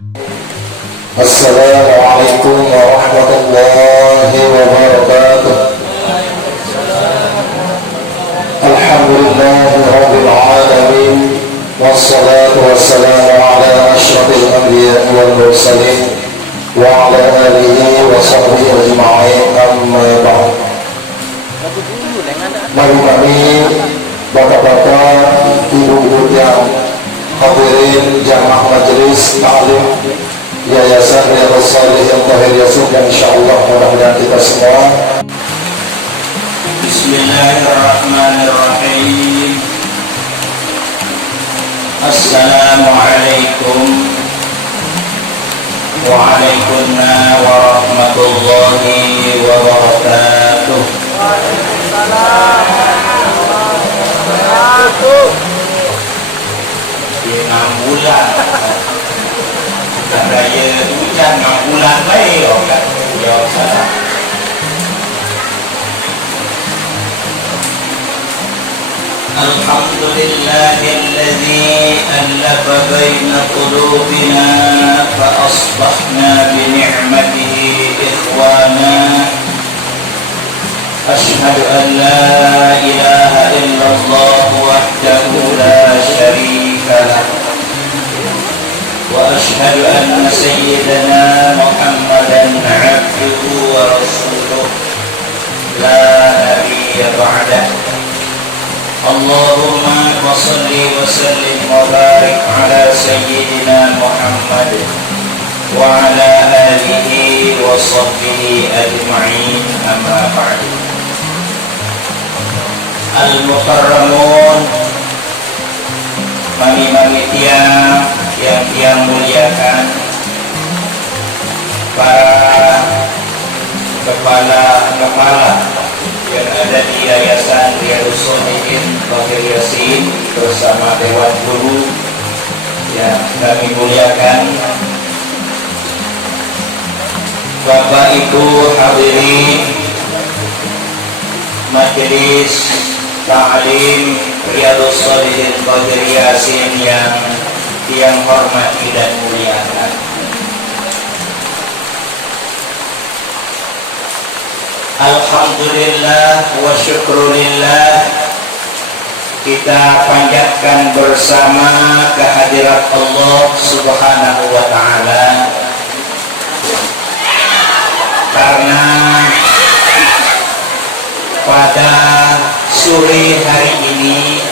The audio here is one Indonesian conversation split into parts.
Assalamualaikum warahmatullahi wabarakatuh. Alhamdulillahirabbil alamin, wassalatu wassalamu ala asyrafil anbiya'i wal mursalin wa ala alihi wa sahbihi ajma'in, amma ba'd. Mari kami bapak-bapak, ibu-ibu yang hadirin jamaah majelis ta'lim Yayasan Riyadhus Shalihin Tahir Yusuf, dan insyaallah mudah-mudahan kita semua. Bismillahirrahmanirrahim. Assalamualaikum waalaikumsalam warahmatullahi wabarakatuh. Waalaikumsalam warahmatullahi wabarakatuh. Raya hujan 6 bulan baik kan. Ya salah. Alhamdulillahilladzi alafa baina qulubina fa asbahna bi ni'matihi ikhwana. Asyhadu an la ilaha illallah wahdahu la syarika lahu. وأشهد أن سيدنا محمدا عبده ورسوله لا نبي بعده. اللهم صل وسلم وبارك على سيدنا محمد وعلى آله وصحبه أجمعين، أما بعد. Al-Mukarramun, mami-mami tiang yang dia muliakan, para kepala-kepala yang ada di Yayasan Riyadhus Shalihin Tahir Yusuf bersama Dewan Guru yang kami muliakan, Bapak Ibu hadirin Majelis Ta'lim Riyadhus Shalihin Tahir Yusuf yang hormati dan muliakan. Alhamdulillah wa syukrulillah, kita panjatkan bersama kehadirat Allah Subhanahu wa ta'ala, karena pada sore hari ini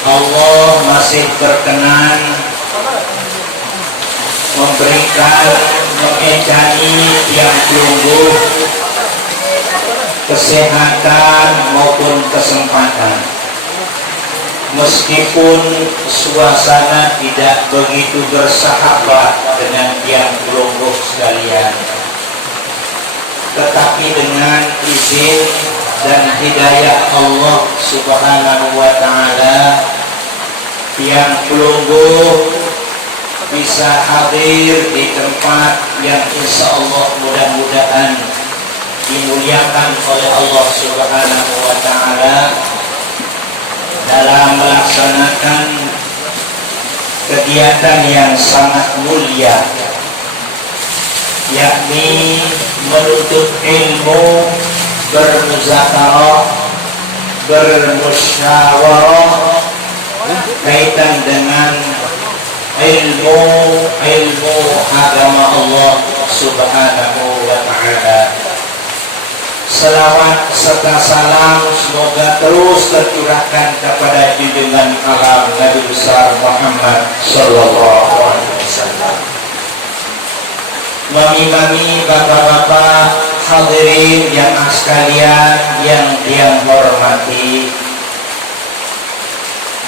Allah masih berkenan memberikan mengedani yang pelungguh kesehatan maupun kesempatan, meskipun suasana tidak begitu bersahabat dengan yang pelungguh sekalian, tetapi dengan izin dan hidayah Allah Subhanahu wa ta'ala, yang pelungguh bisa hadir di tempat yang insya Allah mudah-mudahan dimuliakan oleh Allah Subhanahu wa ta'ala dalam melaksanakan kegiatan yang sangat mulia, yakni menuntut ilmu, bermuzakarah, bermusyawarah kaitan dengan ilmu agama Allah Subhanahu wa ta'ala. Selawat serta salam semoga terus tercurahkan kepada junjungan alam Nabi besar Muhammad sallallahu alaihi wasallam. Mami-mami, bapak-bapak, hadirin yang sekalian yang dia hormati,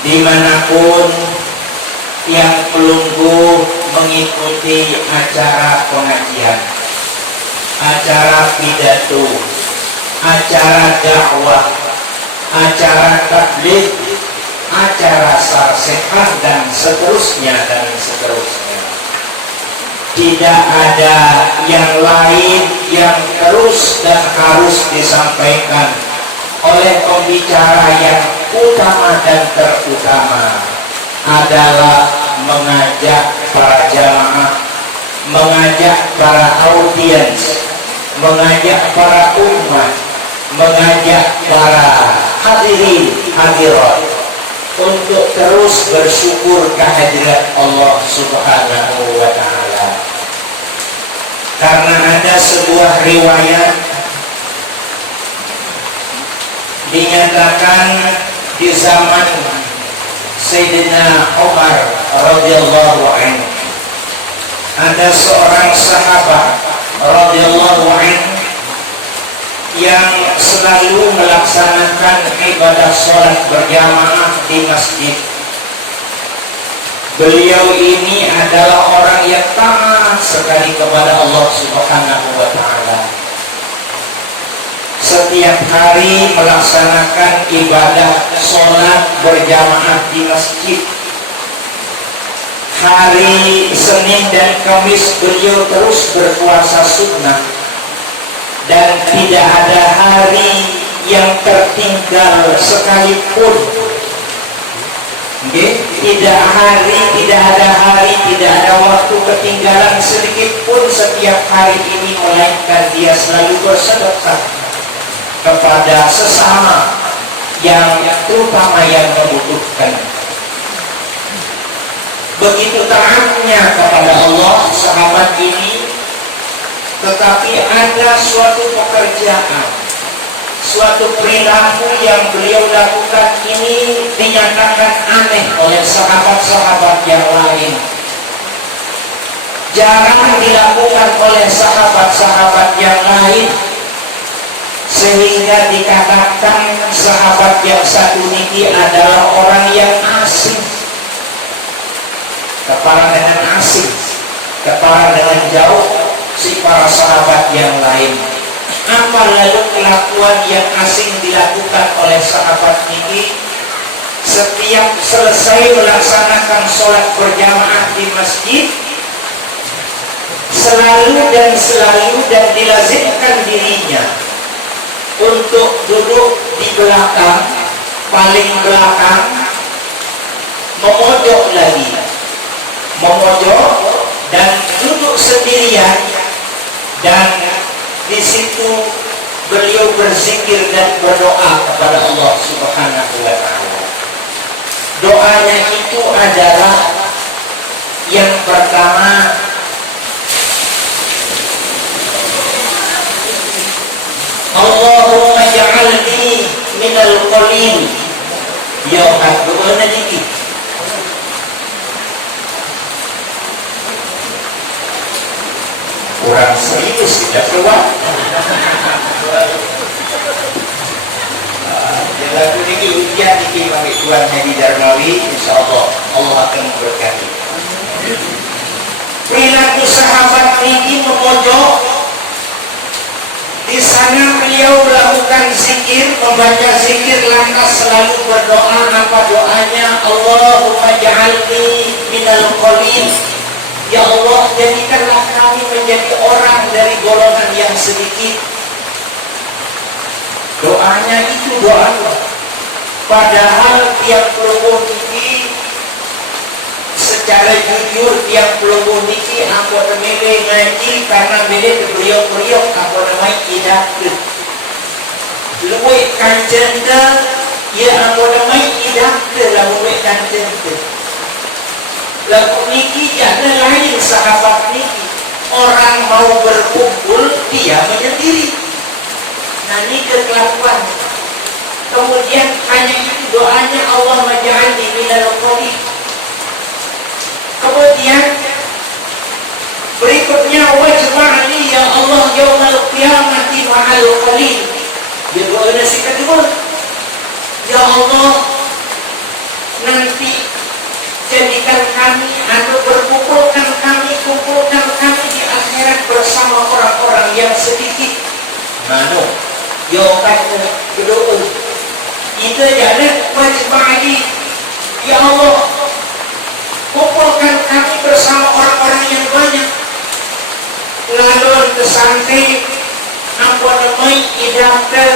dimanapun yang pelungguh mengikuti acara pengajian, acara pidato, acara dakwah, acara tabligh, acara sarsehan dan seterusnya dan seterusnya. Tidak ada yang lain yang terus dan harus disampaikan oleh pembicara yang utama dan terutama adalah mengajak para jamaah, mengajak para audiens, mengajak para umat, mengajak para hadirin hadirat untuk terus bersyukur kehadirat Allah Subhanahu wa Ta'ala. Karena ada sebuah riwayat dinyatakan di zaman Sayyidina Umar radhiyallahu anhu, ada seorang sahabat radhiyallahu anhu yang selalu melaksanakan ibadah sholat berjamaah di masjid. Beliau ini adalah orang yang taat sekali kepada Allah Subhanahu wa Ta'ala. Setiap hari melaksanakan ibadah sholat berjamaah di masjid. Hari Senin dan Kamis beliau terus berpuasa sunnah, dan tidak ada hari yang tertinggal sekalipun. Tidak ada hari, tidak ada waktu ketinggalan sedikit pun setiap hari ini, melainkan dia selalu bersedekah kepada sesama yang terutama yang membutuhkan. Begitu taatnya kepada Allah sahabat ini, tetapi ada suatu pekerjaan, suatu perilaku yang beliau lakukan ini dinyatakan aneh oleh sahabat-sahabat yang lain. Jarang dilakukan oleh sahabat-sahabat yang lain, sehingga dikatakan sahabat yang satu ini adalah orang yang asing. Kepala dengan asing, kepala dengan jauh si para sahabat yang lain. Apa lalu kelakuan yang asing dilakukan oleh sahabat ini? Setiap selesai melaksanakan sholat berjamaah di masjid, selalu dan dilazimkan dirinya untuk duduk di belakang, paling belakang, memojok lagi, memojok dan duduk sendirian, dan di situ beliau berzikir dan berdoa kepada Allah Subhanahu wa Ta'ala. Doanya itu adalah yang pertama, Allahumma ja'alni minal qalil. Ya doa niki. Kurang serius tidak keluar. Lagu ini ujian ini bagi Tuhan Haji Darmawi, insyaallah Allah akan memberkati. Perilaku sahabat ini memojok. Di sana beliau melakukan zikir, membaca zikir, lantas selalu berdoa. Apa doanya? Allahumma ja'alni minal qalil. Ya Allah, jadikanlah kami menjadi orang dari golongan yang sedikit. Doanya itu doa. Padahal tiap pelungguh ini secara jujur, tiap pelungguh ini aku temele ngaji karena beli beliau-beliau aku namai idah luwe kancenda ya aku namai idah luwe kancenda. Lagu niki jangan lain sahabat niki. Orang mau berkumpul dia menyendiri. Nah ini kelakuan. Kemudian hanya itu doanya, Allah maj'alni minal qalil. Kemudian berikutnya waj'alni ya Allah yaumal qiyamati ma'al qalil. Dia doa nasi kedua. Ya Allah, nanti jadikan kami atau kumpulkan kami di akhirat bersama orang-orang yang sedikit. Mano, yo kata berdoa. Itu jangan wajibali. Ya Allah, kumpulkan kami bersama orang-orang yang banyak. Lalu tersantri, ampun namai idamta,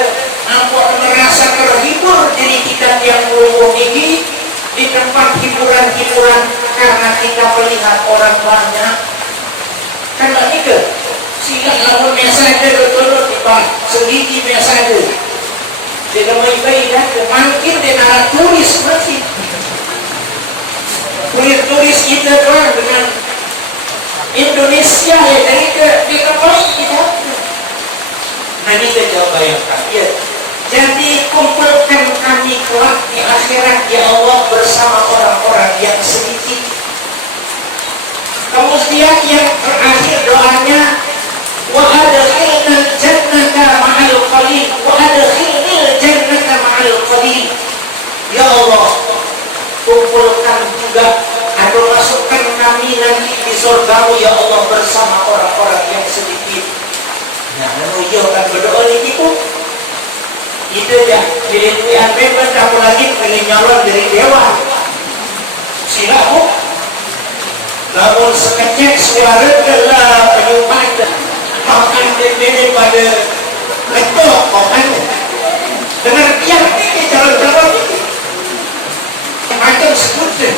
ampun merasa terhibur jadi kita yang berumur ini di tempat hiburan-hiburan karena kita melihat orang banyak kan lagi ke silang lamun biasa ada betul di segigi biasa ada dia baik-baik dah makin dia nak turis masih turis kita kan dengan Indonesia ya dari ke dia baik kita nah ini kita bayangkan ya. Jadi kumpulkan kami kelak di akhirat ya Allah bersama orang-orang yang sedikit. Kemudian yang terakhir doanya wa adkhilnal jannata ma'al qalil wa adkhilnal jannata ma'al qalil. Ya Allah, kumpulkan juga atau masukkan kami nanti di surgamu ya Allah bersama orang-orang yang sedikit. Nah, lalu ia akan berdoa ini pun itu ya, jadi memang kamu lagi pilih nyalon dari dewa silamu namun sekecek suara adalah penyumbang makan demi pada letok makan dengan tiap ini jalan-jalan ini macam sebutnya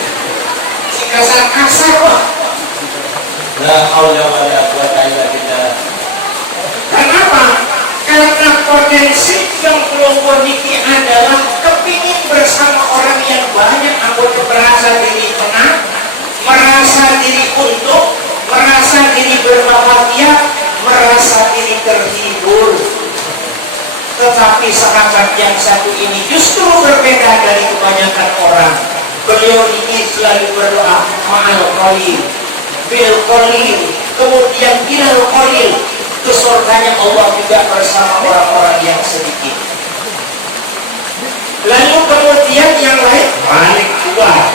si kasar-kasar wah la haula wa la quwwata illa billah. Kenapa? Karena potensi yang kelompok niki adalah kepingin bersama orang yang banyak, anggota merasa diri tenang, merasa diri untung, merasa diri berbahagia, merasa diri terhibur. Tetapi sahabat yang satu ini justru berbeda dari kebanyakan orang. Beliau ini selalu berdoa ma'al qalil, bil qalil, kemudian bilal qalil. Ke surganya Allah juga bersama orang-orang yang sedikit. Lalu kemudian yang lain balik keluar.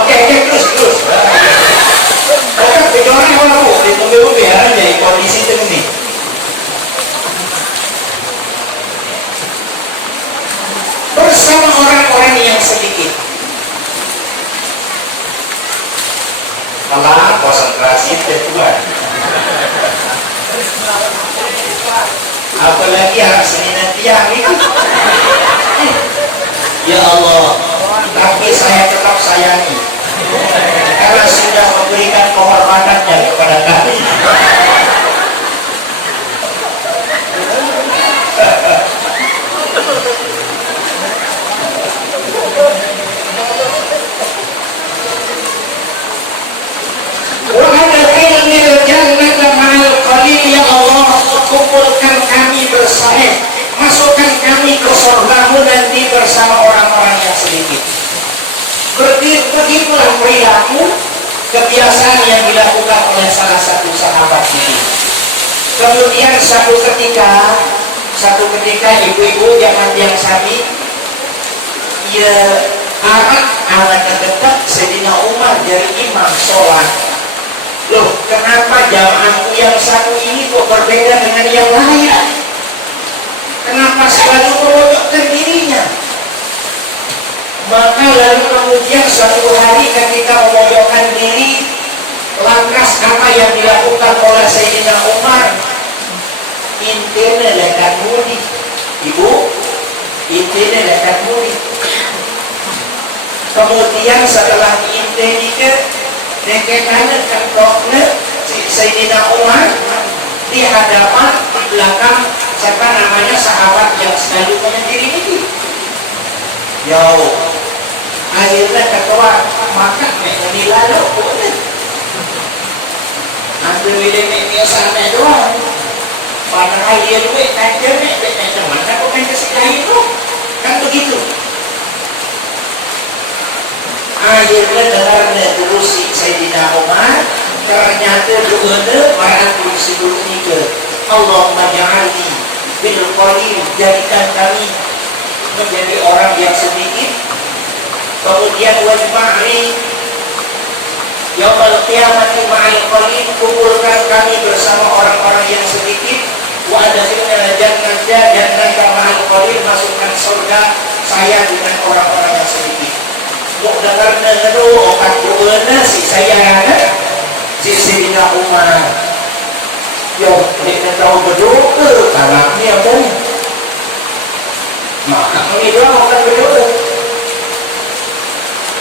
Oke, terus. Oke, bicara orang di mobil biar jadi kondisi ini. Bersama orang-orang yang sedikit. Malah konsentrasi keluar. Apalagi harap Senin tiang itu ya Allah, tapi saya tetap sayangi karena sudah memberikan kehormatannya kepada kami. Ya Allah, kumpulkan kami bersama, masukkan kami ke surgamu nanti bersama orang-orang yang sedikit. Begitulah perilaku kebiasaan yang dilakukan oleh salah satu sahabat ini. Kemudian satu ketika ibu-ibu zaman yang sami ya anak dekat Sayyidina Umar dari imam sholat. Loh, kenapa jamaahku yang satu ini kok berbeda dengan yang lain? Kenapa selalu memojokkan dirinya? Maka lalu kemudian suatu hari ketika memojokkan diri, lantas apa yang dilakukan oleh Sayyidina Umar? Intine lekat mudi. Ibu, intine lekat mudi. Kemudian setelah diintine deketannya kantoknya Sayyidina Umar di hadapan di belakang siapa namanya sahabat yang selalu menyendiri ini. Yo, akhirnya ketua maka ini lalu boleh. Nanti bila biasa doang. Padahal dia duit kaca macam mana kau main kasih itu kan begitu. Akhirnya dengarnya dulu si Sayyidina Umar ternyata doanya para polisi dulu ni ke Allahumma ja'alni bil qalil, jadikan kami menjadi orang yang sedikit. Kemudian wajma'li yaumul qiyamati ma'al qalil, kumpulkan kami bersama orang-orang yang sedikit. Wa adkhilna jannata ma'al qalil, masukkan surga saya dengan orang-orang yang sedikit. Mau dengar dulu okat doanya si saya ada si Sayyidina Umar. Yo, dia tahu berdoa kalau ni apa ni? Maka kami doa akan berdoa.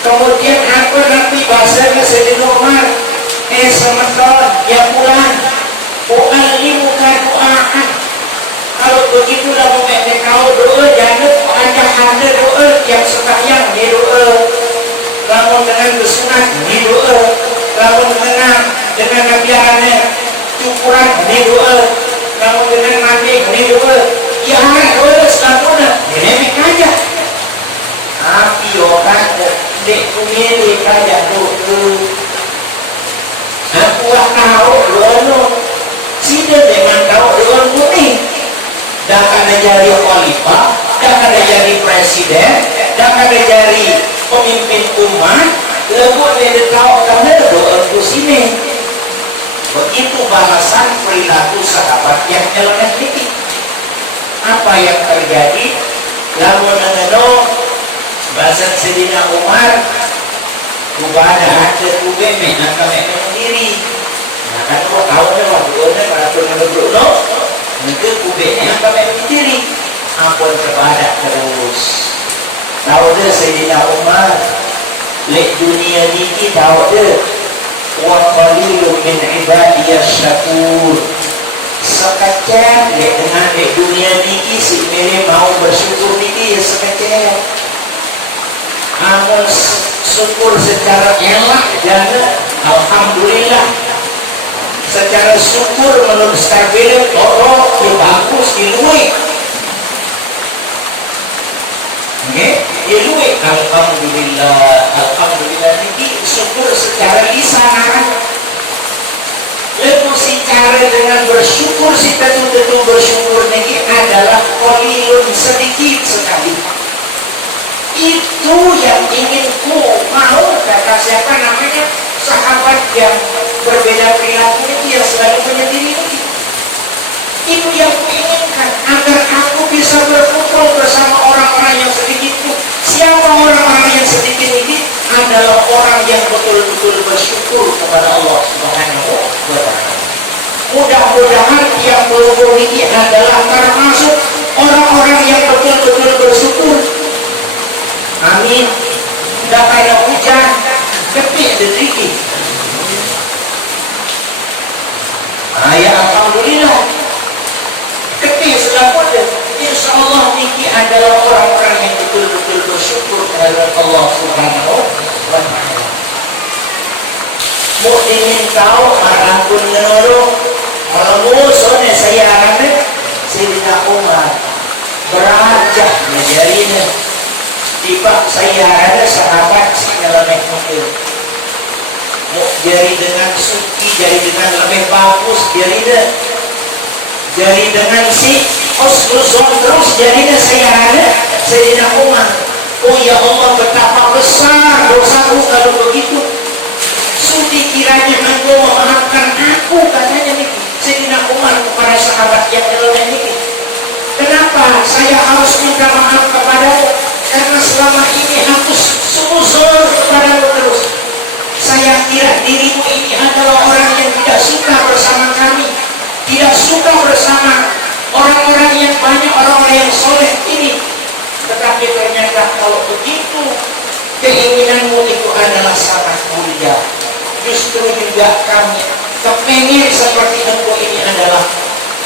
Kemudian apa nanti bahasanya Sayyidina Umar, semeton ya pulang u'allimuka du'a'an. Kalau begitu lah memang kau doa jangan anda doa yang sembahyang di doa, lamun dengan bersunat di doa, lamun dengan nabiannya cukuran di doa, lamun dengan mandi di doa. Ya doa selamanya ini aja. Api orang dek kumili kaya doa. Aku tahu doa sida dengan kau doa kuning. Dah kada jadi khalifah, dah kada jadi presiden, dah kada jadi pemimpin umat, lebih dari tahu karena doa ku sini. Begitu bahasan perilaku sahabat yang elemen ini. Apa yang terjadi? Lamun neno bahasa Sayyidina Umar, kubada ada kubeme angka sendiri. Nah kan kau tahu nih waktu pada pernah berdoa. Mungkin kubeknya yang kami sendiri ampun kepada terus. Tahu deh Sayyidina Umar lek dunia ini tahu deh wa qalilun min ibadiyas syakur. Sekecil lek dengan lek dunia ini si mere mau bersyukur ini sekecil. Amun syukur secara elak jangan alhamdulillah. Secara syukur menurut stabil, ya bagus, diluik. Diluik. Alhamdulillah ini syukur secara lisan. Lalu secara dengan bersyukur, si tentu bersyukur ini adalah qalilun sedikit sekali. Itu yang ingin ku mau kata siapa namanya sahabat yang berbeda perilaku itu yang selalu menyendiri ini. Itu yang kuinginkan agar aku bisa berkumpul bersama orang-orang yang sedikit itu. Siapa orang-orang yang sedikit ini? Adalah orang yang betul-betul bersyukur kepada Allah Subhanahu wa Ta'ala. Mudah-mudahan yang bersyukur ini adalah termasuk orang-orang yang betul-betul bersyukur. Amin. Tidak ada hujan, kepik dediki. Ya alhamdulillah. Ketika selamat, insya Allah niki adalah orang-orang yang betul-betul bersyukur kepada Allah Subhanahu wa Ta'ala. Mau ingin tahu arah pun menolong, menolong soalnya saya akan Sayyidina Umar berajak menjadinya. Tiba saya ada sahabat si nyelemek mobil. Jadi dengan suki, jadi dengan lebih bagus, jadi dengan si husnuzon terus jadinya saya ada Sayyidina Umar. Oh ya Allah, betapa besar dosaku kalau begitu. Sudi kiranya engkau memaafkan aku, katanya nih Sayyidina Umar kepada sahabat yang elemen ini. Kenapa saya harus minta maaf kepadamu? Karena selama ini aku suzon kepadamu terus. Saya kira dirimu ini adalah orang yang tidak suka bersama kami, tidak suka bersama orang-orang yang banyak, orang-orang yang soleh ini. Tetapi ternyata kalau begitu keinginanmu itu adalah sangat mulia. Justru juga kami kepengen seperti engkau ini adalah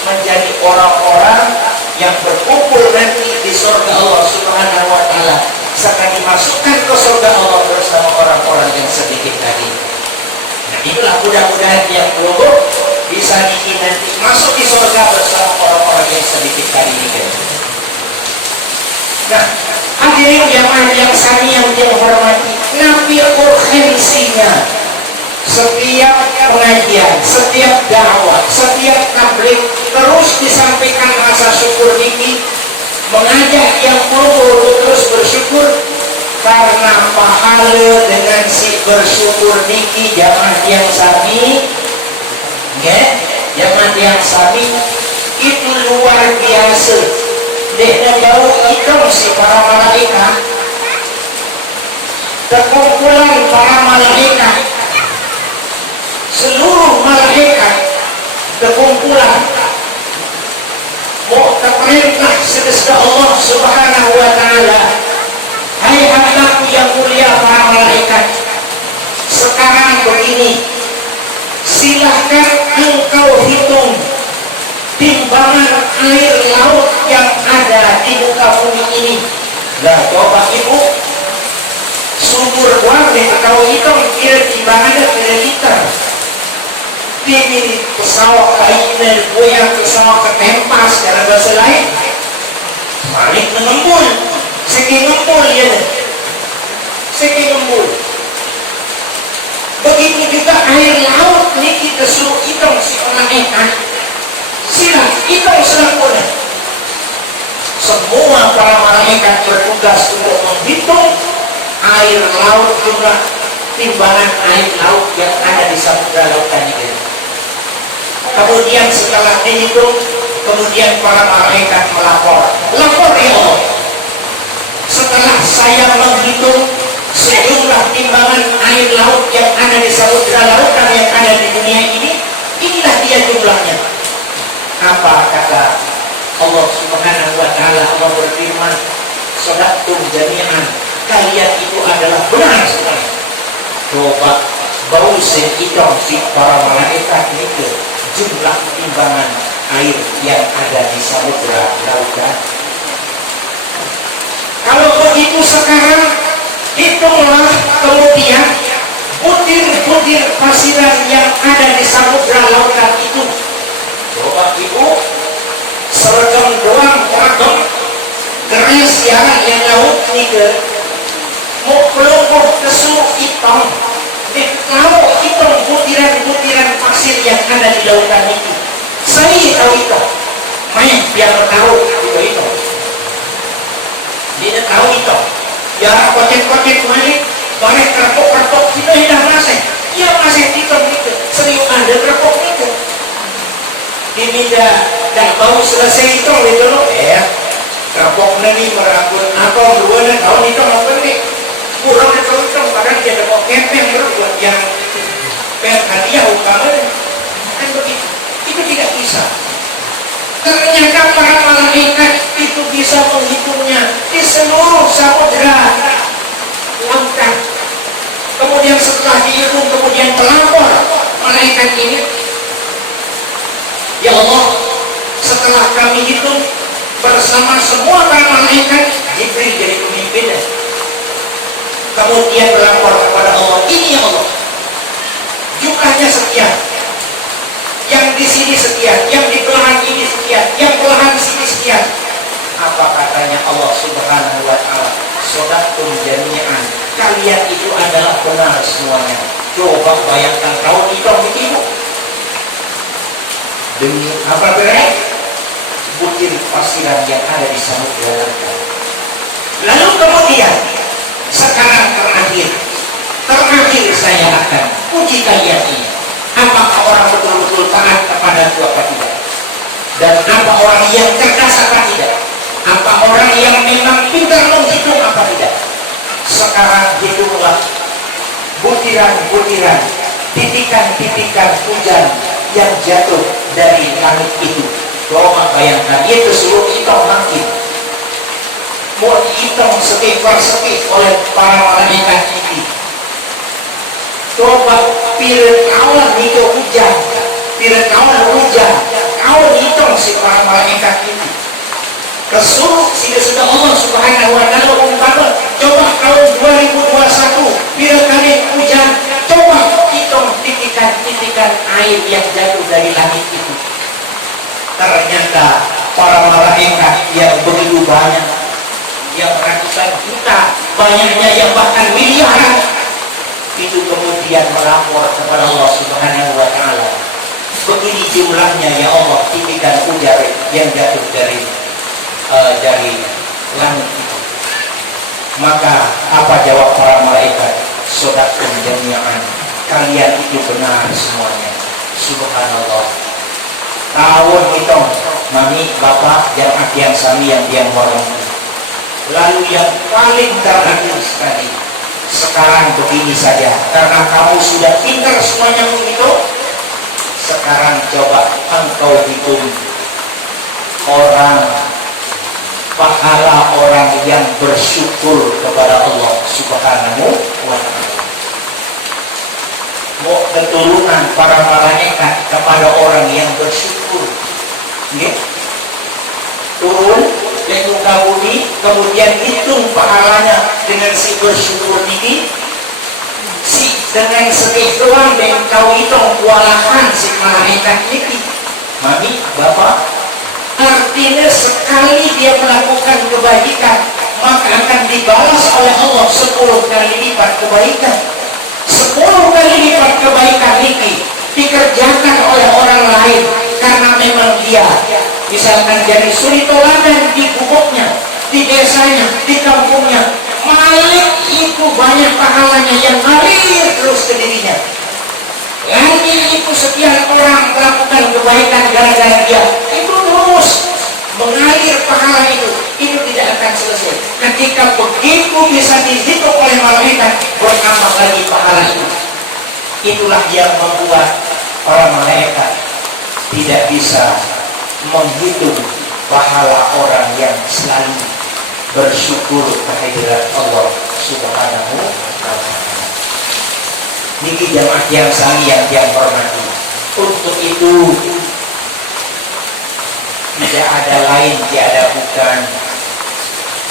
menjadi orang-orang yang berkumpul nanti di surga Allah Subhanahu wa Ta'ala, serta dimasukkan ke surga Allah bersama orang-orang yang sedikit tadi. Nah itulah mudah-mudahan yang kelompok bisa nanti masuk di surga bersama orang-orang yang sedikit tadi ini. Nah hadirin jamaah yang sami yang dihormati, nabi urgensinya setiap pengajian, setiap dakwah, setiap tabligh terus disampaikan rasa syukur ini, mengajak yang perlu terus bersyukur karena pahala dengan si bersyukur niki jamaah yang sami, jamaah yang sami itu luar biasa. Dekna bau ikram si para malaikat, terkumpulan para malaikat, seluruh malaikat berkumpulan mau terperintah sedesta Allah Subhanahu wa Ta'ala. Hai hamdaku yang mulia para malaikat, air laut yang ada di muka bumi ini. Nah, coba ibu, sumur guarde kalau itu kira timbangan kira liter. Ini pesawat kainnya goyang pesawat ketempas karena bahasa lain. Balik mengembul, segi ngembul ya deh, segi ngembul. Begitu juga air laut ini kita suruh hitung si orang ikan. Sila hitung sempurna. Semua para malaikat bertugas untuk menghitung air laut jumlah timbangan air laut yang ada di samudra lautan ini. Kemudian setelah dihitung, kemudian para malaikat melapor. Lapor ya Allah. Setelah saya menghitung sejumlah timbangan air laut yang ada di samudra lautan yang ada di dunia ini, inilah dia jumlahnya. Apa kata Allah Subhanahu wa taala? Allah berfirman, "Sadaqtum jami'an." Kalian itu adalah benar sekali. Coba bau sehitung si para malaikat itu jumlah timbangan air yang ada di samudra lautan. Kalau begitu sekarang hitunglah kemudian butir-butir pasiran yang ada di samudra lautan itu. Coba ibu, seragam doang seragam geris yang laut nih ke mau kelompok kesuruh hitam. Kalau hitung butiran-butiran pasir yang ada di lautan itu, saya tahu itu, main biar tahu itu. Dia tahu itu. Ya kocek-kocek balik kerpok-kerpok kita hilang masih. Iya masih hitung itu. Serius ada kerpok itu. Diminta dah bau selesai hitung itu loh. Kerpok nanti merangkul apa berwarna tahun itu apa nih? Kurang itu padahal dia dapat kempeng buat yang hadiah utamanya. Kan begitu. Itu tidak bisa. Ternyata para malaikat itu bisa menghitungnya di seluruh samudra lautan. Kemudian setelah dihitung, kemudian melapor malaikat ini, ya Allah, setelah kami hitung bersama semua para malaikat, Jibril jadi pemimpinnya. Kemudian melapor kepada Allah, ini ya Allah, jumlahnya sekian. Yang di sini sekian, yang di belahan ini sekian, yang belahan sini sekian. Apa katanya Allah Subhanahu wa taala? Sadaqtum jami'an. Kalian itu adalah benar semuanya. Coba bayangkan kau hitung itu. Demi apa benar? Butir pasiran yang ada di samudra lautan. Lalu kemudian sekarang terakhir saya akan uji kalian ini. Apakah orang betul-betul taat kepadaku apa tidak? Dan apa orang yang cerdas apa tidak? Apa orang yang memang pintar menghitung apa tidak? Sekarang hitunglah butiran-butiran, titikan-titikan hujan yang jatuh dari langit itu. Coba bayangkan, itu seluruh hitung makin. Mau dihitung setik per setik oleh para malaikat ini. Coba pirkawan itu hujan, pirkawan hujan, kau hitung si para malaikat ini. Kesuruh sudah Allah Subhanahu wa taala umpama, coba tahun 2021 bila kali hujan, coba hitung titikan-titikan air yang jatuh dari langit itu. Ternyata para malaikat yang begitu banyak, yang ratusan juta, banyaknya yang bahkan miliaran, itu kemudian melapor kepada Allah Subhanahu wa taala. Begini jumlahnya ya Allah, titikan hujan yang jatuh dari langit itu. Maka apa jawab para malaikat? Sadaqtum jami'an. Kalian itu benar semuanya. Subhanallah. Tahun itu mami, bapak, dan yang sami yang dia hormati. Lalu yang paling terakhir sekali, sekarang begini saja, karena kamu sudah pintar semuanya menghitung. Sekarang coba engkau hitung pahala orang yang bersyukur kepada Allah Subhanahu wa taala. Mau keturunan para malaikat kepada orang yang bersyukur. Nggih. turun dari muka bumi, kemudian hitung pahalanya dengan si bersyukur ini, si dengan sedih doang dan kau hitung walahan si malaikat ini. Mami, bapak, artinya sekali dia melakukan kebaikan maka akan dibalas oleh Allah 10 kali lipat kebaikan. 10 kali lipat kebaikan ini dikerjakan oleh orang lain karena memang dia misalkan jadi suri toladan di gubuknya, di desanya, di kampungnya, Malik itu banyak pahalanya yang ngalir terus ke dirinya. Lagi itu sekian orang melakukan kebaikan gara-gara dia, itu terus mengalir pahala itu tidak akan selesai. Ketika begitu bisa dihitung oleh malaikat, bertambah lagi pahala itu. Itulah yang membuat para malaikat tidak bisa menghitung pahala orang yang selalu bersyukur kehadirat Allah Subhanahu wa ta'ala. Niki jamaah yang sami yang hormati. Untuk itu tidak ada lain, tiada bukan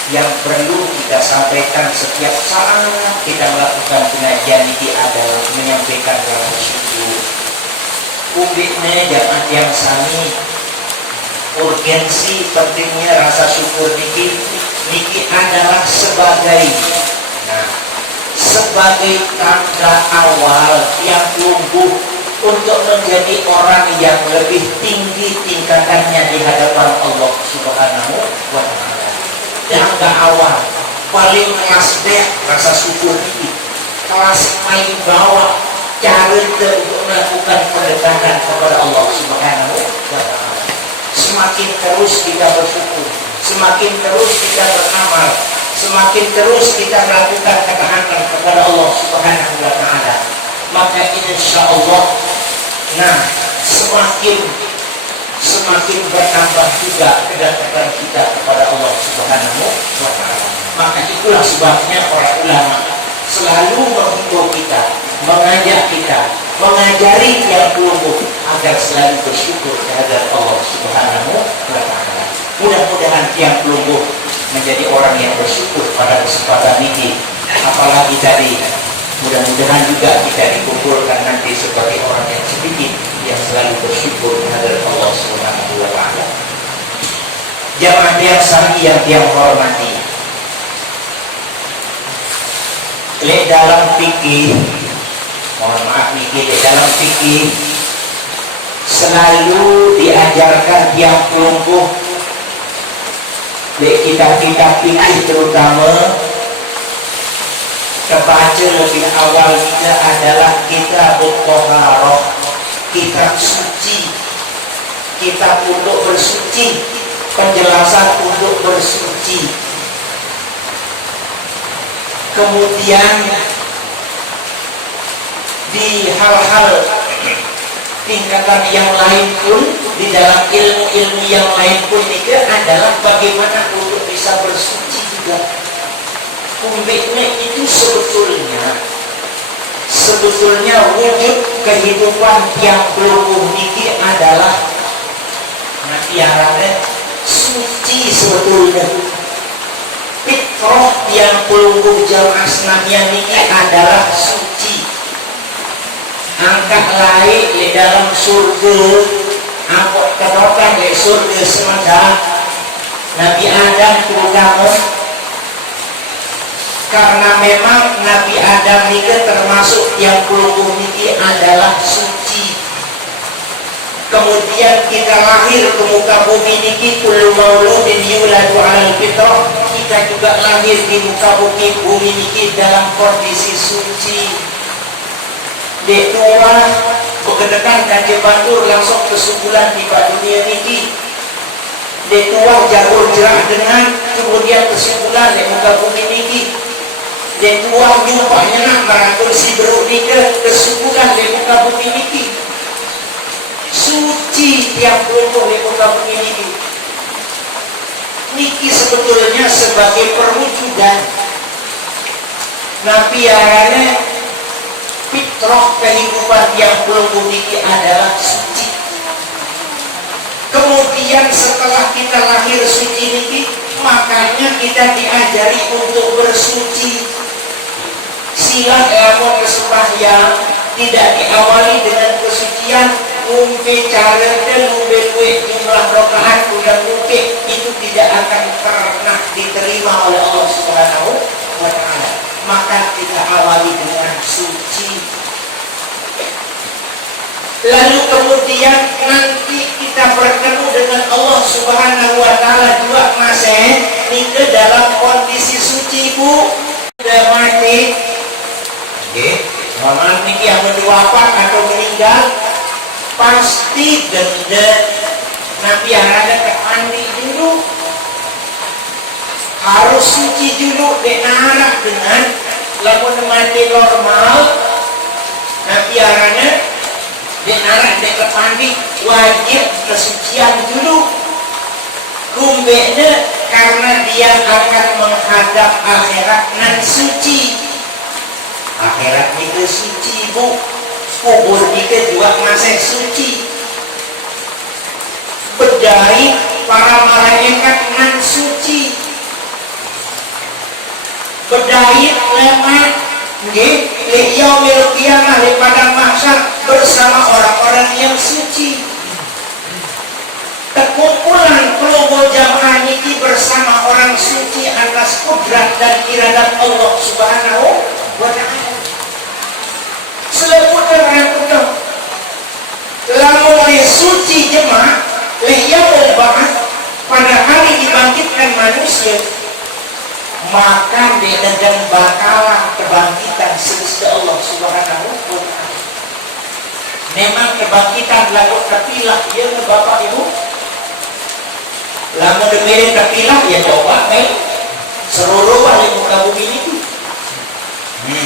yang perlu kita sampaikan setiap saat kita melakukan pengajian ini adalah menyampaikan rasa syukur. Publiknya jamaah yang sami, urgensi pentingnya rasa syukur niki adalah sebagai tanda awal yang tumbuh untuk menjadi orang yang lebih tinggi tingkatannya di hadapan Allah Subhanahu wa ta'ala. Tanda awal paling kelas deh rasa syukur ini, kelas paling bawah cara untuk melakukan pendekatan kepada Allah Subhanahu wa ta'ala. Semakin terus kita bersyukur, semakin terus kita beramal, semakin terus kita melakukan ketaatan kepada Allah Subhanahu wa ta'ala, maka insya Allah semakin bertambah juga kedekatan kita kepada Allah Subhanahu wa ta'ala. Maka itulah sebabnya para ulama selalu menghimbau kita, mengajak kita, mengajari yang pelumbuh agar selalu bersyukur terhadap Allah Subhanahu wa ta'ala. Mudah-mudahan yang pelumbuh menjadi orang yang bersyukur pada kesempatan ini. Apalagi tadi, mudah-mudahan juga kita dikumpulkan nanti sebagai orang yang sedikit yang selalu bersyukur terhadap Allah Subhanahu wa ta'ala. Jamaah yang sami yang hormati, dalam fikih, mohon maaf fikih, dalam fikih selalu diajarkan yang pelumbuh di kitab-kitab fikih, terutama terbaca lebih awalnya adalah kitab Thaharah, kitab suci, kitab untuk bersuci, penjelasan untuk bersuci. Kemudian di hal-hal tingkatan yang lain pun, di dalam ilmu-ilmu yang lain pun itu adalah bagaimana untuk bisa bersuci juga. Umbiknya itu sebetulnya wujud kehidupan yang belum niki adalah tiaranya suci sebetulnya. Fitrah yang pelungguh jamasnanya niki adalah suci. Angkat lain di dalam surga, angkot kedokan di surga semedang Nabi Adam terutama, karena memang Nabi Adam ini termasuk yang pelungguh niki adalah suci. Kemudian kita lahir ke muka bumi niki, kullu mauludin yuladu 'alal fitrah, kita juga lahir di muka bumi niki dalam kondisi suci. Dek tua bekedekan dan Batur langsung kesubulan di dunia niki. Dek tua jalur jerah dengan kemudian kesubulan di muka bumi niki. Dek tua nyumpah nyenang meratul si beruk nika kesubulan di muka bumi niki. Suci tiap pelungguh di muka bumi niki. Niki sebetulnya sebagai perwujudan Nabi arane fitrah kehidupan yang pelungguh niki adalah suci. Kemudian setelah kita lahir suci niki, makanya kita diajari untuk bersuci. Sila lamun sembahyang tidak diawali dengan kesucian, ngumpe cara dan ngumpe jumlah rakaat udah ngumpe, itu tidak akan pernah diterima oleh Allah Subhanahu wa Ta'ala. Maka kita awali dengan suci. Lalu kemudian nanti kita bertemu dengan Allah Subhanahu wa Ta'ala juga masih ke dalam kondisi suci, Bu. Sudah mati, mohon niki yang wafat atau meninggal, pasti denda Nabi ada ke mandi dulu, harus suci dulu dengan lamun mati normal. Nabi arana dengan dekat mandi wajib kesucian dulu. Kumbeknya karena dia akan menghadap akhirat nan suci. Akhirat itu suci, Bu. Kubur itu juga masih suci. Bedai para malaikat nan suci. Bedai lemak yaumil qiyamah di padang mahsyar bersama orang-orang yang suci. Kumpulan kelompok jamaah niki bersama orang suci atas kudrat dan iradat Allah Subhanahu wa Ta'ala. Seleputan rangkutan lamun suci jemaah yaumul ba'ats, pada hari dibangkitkan manusia, maka dan bakalan kebangkitan sesudah Allah Subhanahu wa Ta'ala. Memang kebangkitan lalu terpilah ya Bapak Ibu. Lama demikian terpilah ya coba seluruh balik muka bumi ini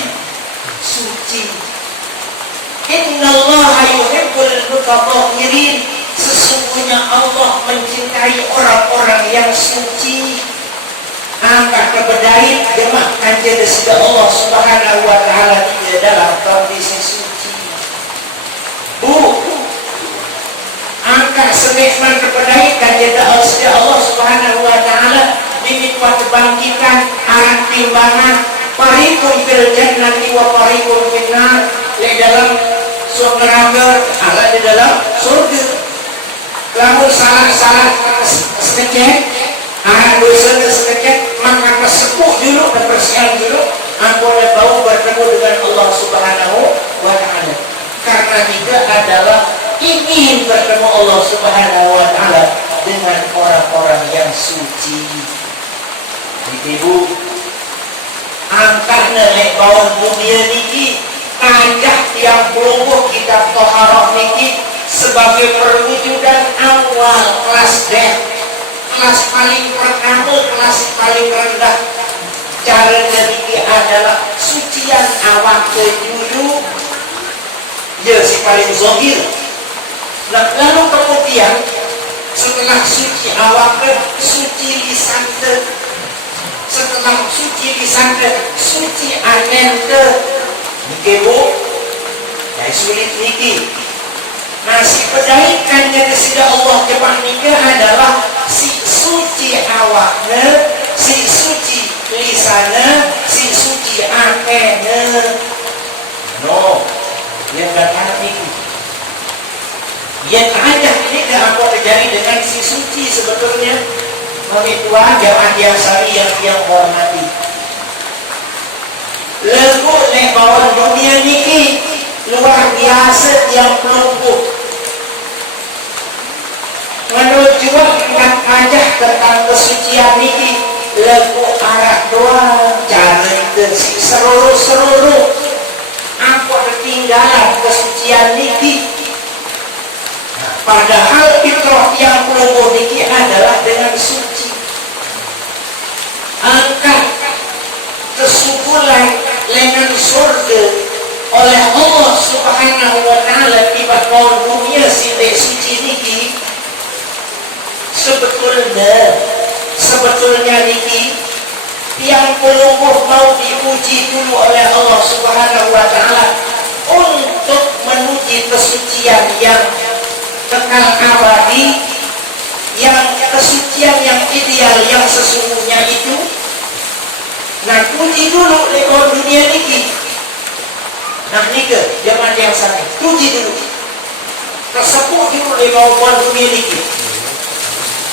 suci. Innallaha yuhibbul mutatahhirin. Sesungguhnya Allah mencintai orang-orang yang suci. Angkat kebedai jemaah kanjeng sudah Allah Subhanahu wa Ta'ala di dalam kondisi suci. Bu, angkat senikmat kebedai kanjeng Allah Subhanahu wa Ta'ala dinikmat kebangkitan arah timbangan parikum fil jannati wa parikum fil nar, di dalam surga ada di dalam surga. Lamun salah sekecek arah dosa sekecek, maka kesepuh dulu dan bersihan dulu ampun bau bertemu dengan Allah Subhanahu wa Ta'ala. Karena juga adalah ingin bertemu Allah Subhanahu wa Ta'ala dengan orang-orang yang suci. Ibu angkat nelek bawah dunia niki tajah tiang puluh kitab Toharoh niki sebagai perwujudan awal kelas D, kelas paling pertama, kelas paling rendah. Caranya niki adalah sucian awak dulu, ya si paling zahir. Nah, lalu kemudian setelah suci awak, suci lisan, setelah suci lisan, suci anen ke niki Bu, ya sulit niki. Nasi pedaikan yang disida Allah jemaah niki adalah si suci awaknya, si suci lisannya, si suci akennya. No, yang datang niki. Yang aja ini apa terjadi dengan si suci sebetulnya. Menituan jamaah yang sari yang hormati. Lagu leh bawah dunia niki luar biasa yang pelumpuh. Menurut juga ingat aja tentang kesucian niki lagu arah doa cara itu seluruh apa ketinggalan kesucian niki. Padahal fitrah yang pelumpuh niki adalah dengan suci. Angkat kesukulan dengan surga oleh Allah Subhanahu wa Ta'ala tiba kaum dunia si suci niki. Sebetulnya niki yang pelumpuh mau diuji dulu oleh Allah Subhanahu wa Ta'ala untuk menuju kesucian yang kekal abadi, yang kesucian yang ideal yang sesungguhnya itu. Nah, puji dulu lewat dunia ini. Nah, ini ke zaman yang sana. Puji dulu. Tersebut dulu lewat dunia ini.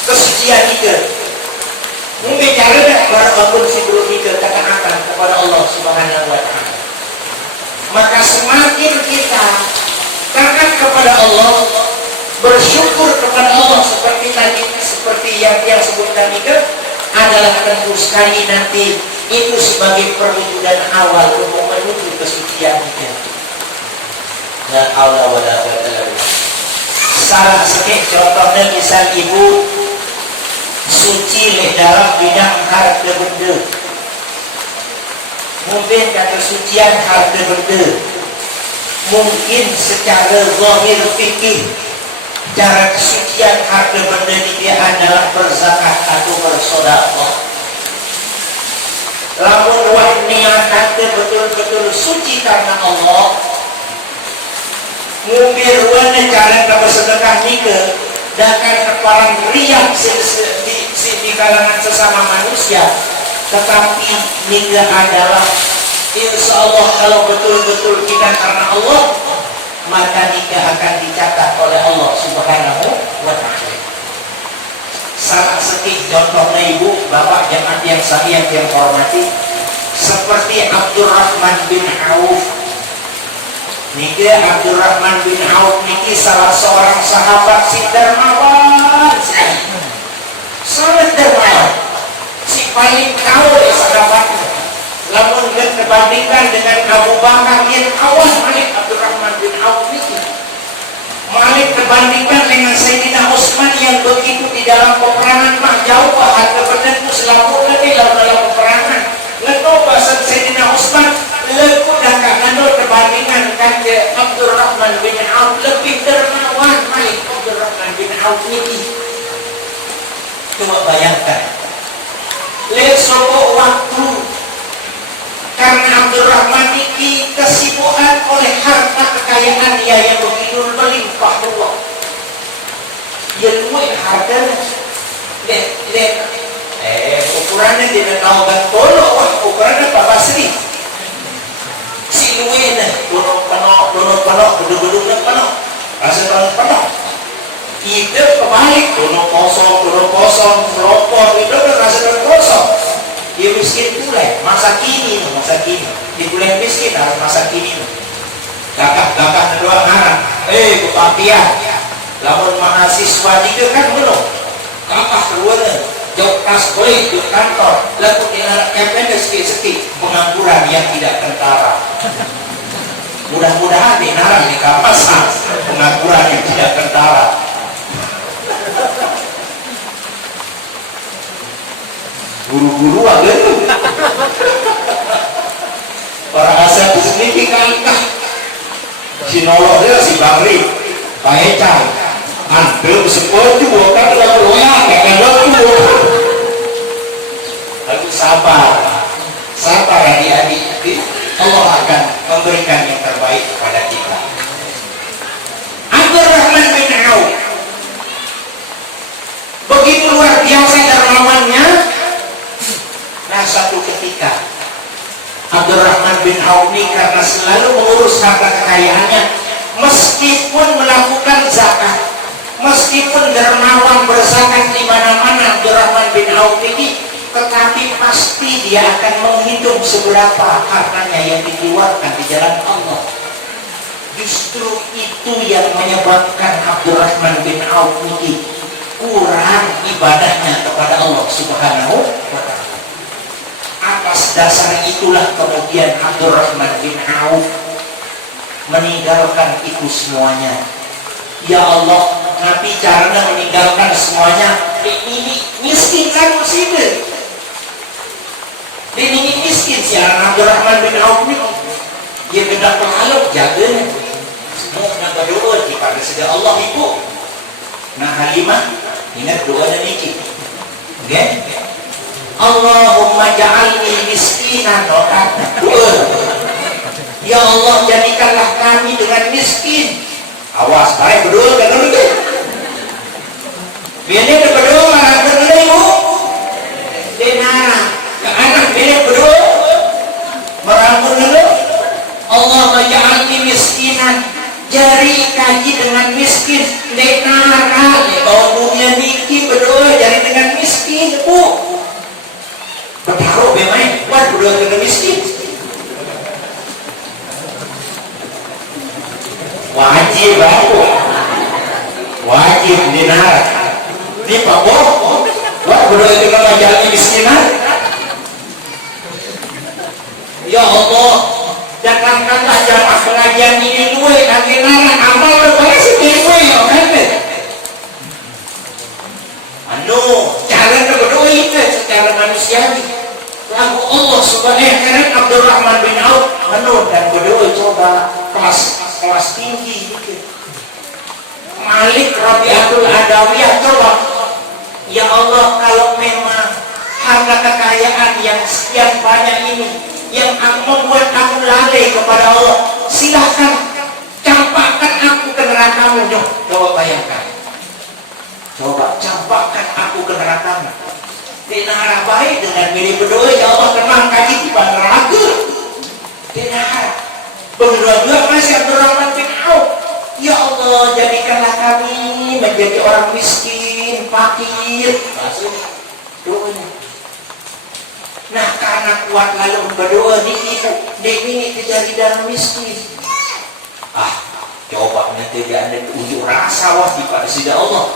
Kesucian ini. Mungkin cara berapapun sebelum itu katakan kepada Allah Subhanahu wa Ta'ala. Maka semakin kita taat kepada Allah, bersyukur kepada Allah seperti tadi, seperti yang sebutkan itu adalah tentu sekali nanti itu sebagai perwujudan awal untuk menuju kesucian itu. La haula wala quwwata illa billah. Salah sedikit contohnya misal ibu suci le dalam bidang harta benda. Mungkin kesucian harta benda. Mungkin secara zahir fikih cara kesucian harta benda dia adalah berzakat atau bersedekah. Lamun niat hati betul-betul suci karena Allah, mungkin cara bersedekah nikah dan keparang riak di kalangan sesama manusia, tetapi nikah adalah insya Allah kalau betul-betul kita karena Allah, maka nikah akan dicatat oleh Allah Subhanahu wa Ta'ala. Salah sedikit contohnya ibu, bapak jemaat yang saya yang hormati, seperti Abdurrahman bin Auf. Niki Abdurrahman bin Auf niki salah seorang sahabat si dermawan, sangat dermawan, si paling kawal sahabatnya. Lamun dibandingkan dengan Abu Bakar yang awal Malik Abdurrahman bin Auf niki. Malik dibandingkan dengan Sayyidina Utsman yang begitu di dalam peperangan mah jauh harga benda itu selalu di dalam peperangan. Lepas bahasa Sayyidina Utsman leku dah kandul dibandingkan kan Abdurrahman bin Auf lebih dermawan Malik Abdurrahman bin Auf ini. Coba bayangkan. Lihat soko waktu karena Abdurrahman ini kesibukan oleh harta kekayaan dia yang begitu melimpah ruah. Dia luwe hartanya. Lihat. Ukurannya tidak tahu kan tolong. Ukurannya Pak Basri. Si luwe nih, dono penuh, gedung-gedungnya penuh. Rasa penuh. Itu kebalik, dono kosong, melopor, itu rasa kosong. Dia miskin pula, masa kini. Di bulan miskin harus masa kini. Gagah doang harap. Kepatian. Lamun mahasiswa juga kan belum. Gagah keluarnya. Jauh tas boleh, jauh kantor. Lalu di sedikit pengangguran yang tidak tentara. Mudah-mudahan di narang di kampasan pengangguran yang tidak tentara. Guru-guru ada tuh. Para asal di sini kangkah. Si nolok dia si Bangri, Pak Ecang, antum seperti bukan lalu ya, kakak lalu. Lalu sabar adik-adik. Allah akan memberikan yang terbaik kepada kita. Abdurrahman bin Auf begitu luar biasa dermawannya. Nah, satu ketika Abdurrahman bin Auf ini karena selalu mengurus harta kekayaannya, meskipun melakukan zakat, meskipun dermawan berzakat di mana-mana Abdurrahman bin Auf ini, tetapi pasti dia akan menghitung seberapa hartanya yang dikeluarkan di jalan Allah. Justru itu yang menyebabkan Abdurrahman bin Auf ini kurang ibadahnya kepada Allah Subhanahu wa Ta'ala. Atas dasar itulah kemudian Abdurrahman bin Auf meninggalkan itu semuanya. Ya Allah, Nabi caranya meninggalkan semuanya. Ini miskin kan musibah. Ini miskin si Abdurrahman bin Auf ini. Dia benda penghaluk jaganya. Semua nak berdoa kepada saja Allah ibu. Nah Halimah ingat doanya niki. Okay? Allahumma ja'alni miskinan. Doa. Ya Allah, jadikanlah kami dengan miskin. Awas, baik berdoa kan dulu. Bini berdoa marah ibu. Denara. Ke anak bini berdoa marah Allah menjadi miskinan. Jari kaji dengan miskin. Denara. Kalau dunia niki berdoa jari dengan miskin bu. Bertaruh bemain. Wah berdoa dengan miskin. Wajib aku. Wajib dinar. Ini Pak Bo. Wah berdoa dengan majalah miskinan. Ya Allah, jangankanlah jamaah pengajian ini luwe agenara amal berbasis ini luwe ya kan? Anu, cara berdoa itu secara manusiawi. Lagu Allah subhanahu wa ta'ala Abdurrahman bin Auf anu dan berdoa coba kelas tinggi gitu. Malik Rabi'atul Adawiyah coba. Ya Allah, kalau memang harta kekayaan yang sekian banyak ini yang membuat aku lalai kepada Allah, silahkan campakkan aku ke neraka-Mu. Coba bayangkan. Coba campakkan aku ke neraka-Mu. Denara baik dengan milih berdoa, ya Allah tenang kaki di neraka. Denara. Berdoa juga masih Abdurrahman bin Auf. Ya Allah, jadikanlah kami menjadi orang miskin, fakir. Doanya. Nah, karena kuat lalu berdoa di ibu, ini jadi dalam miskin. Coba nanti dia ada unjuk rasa wajib pada sida Allah.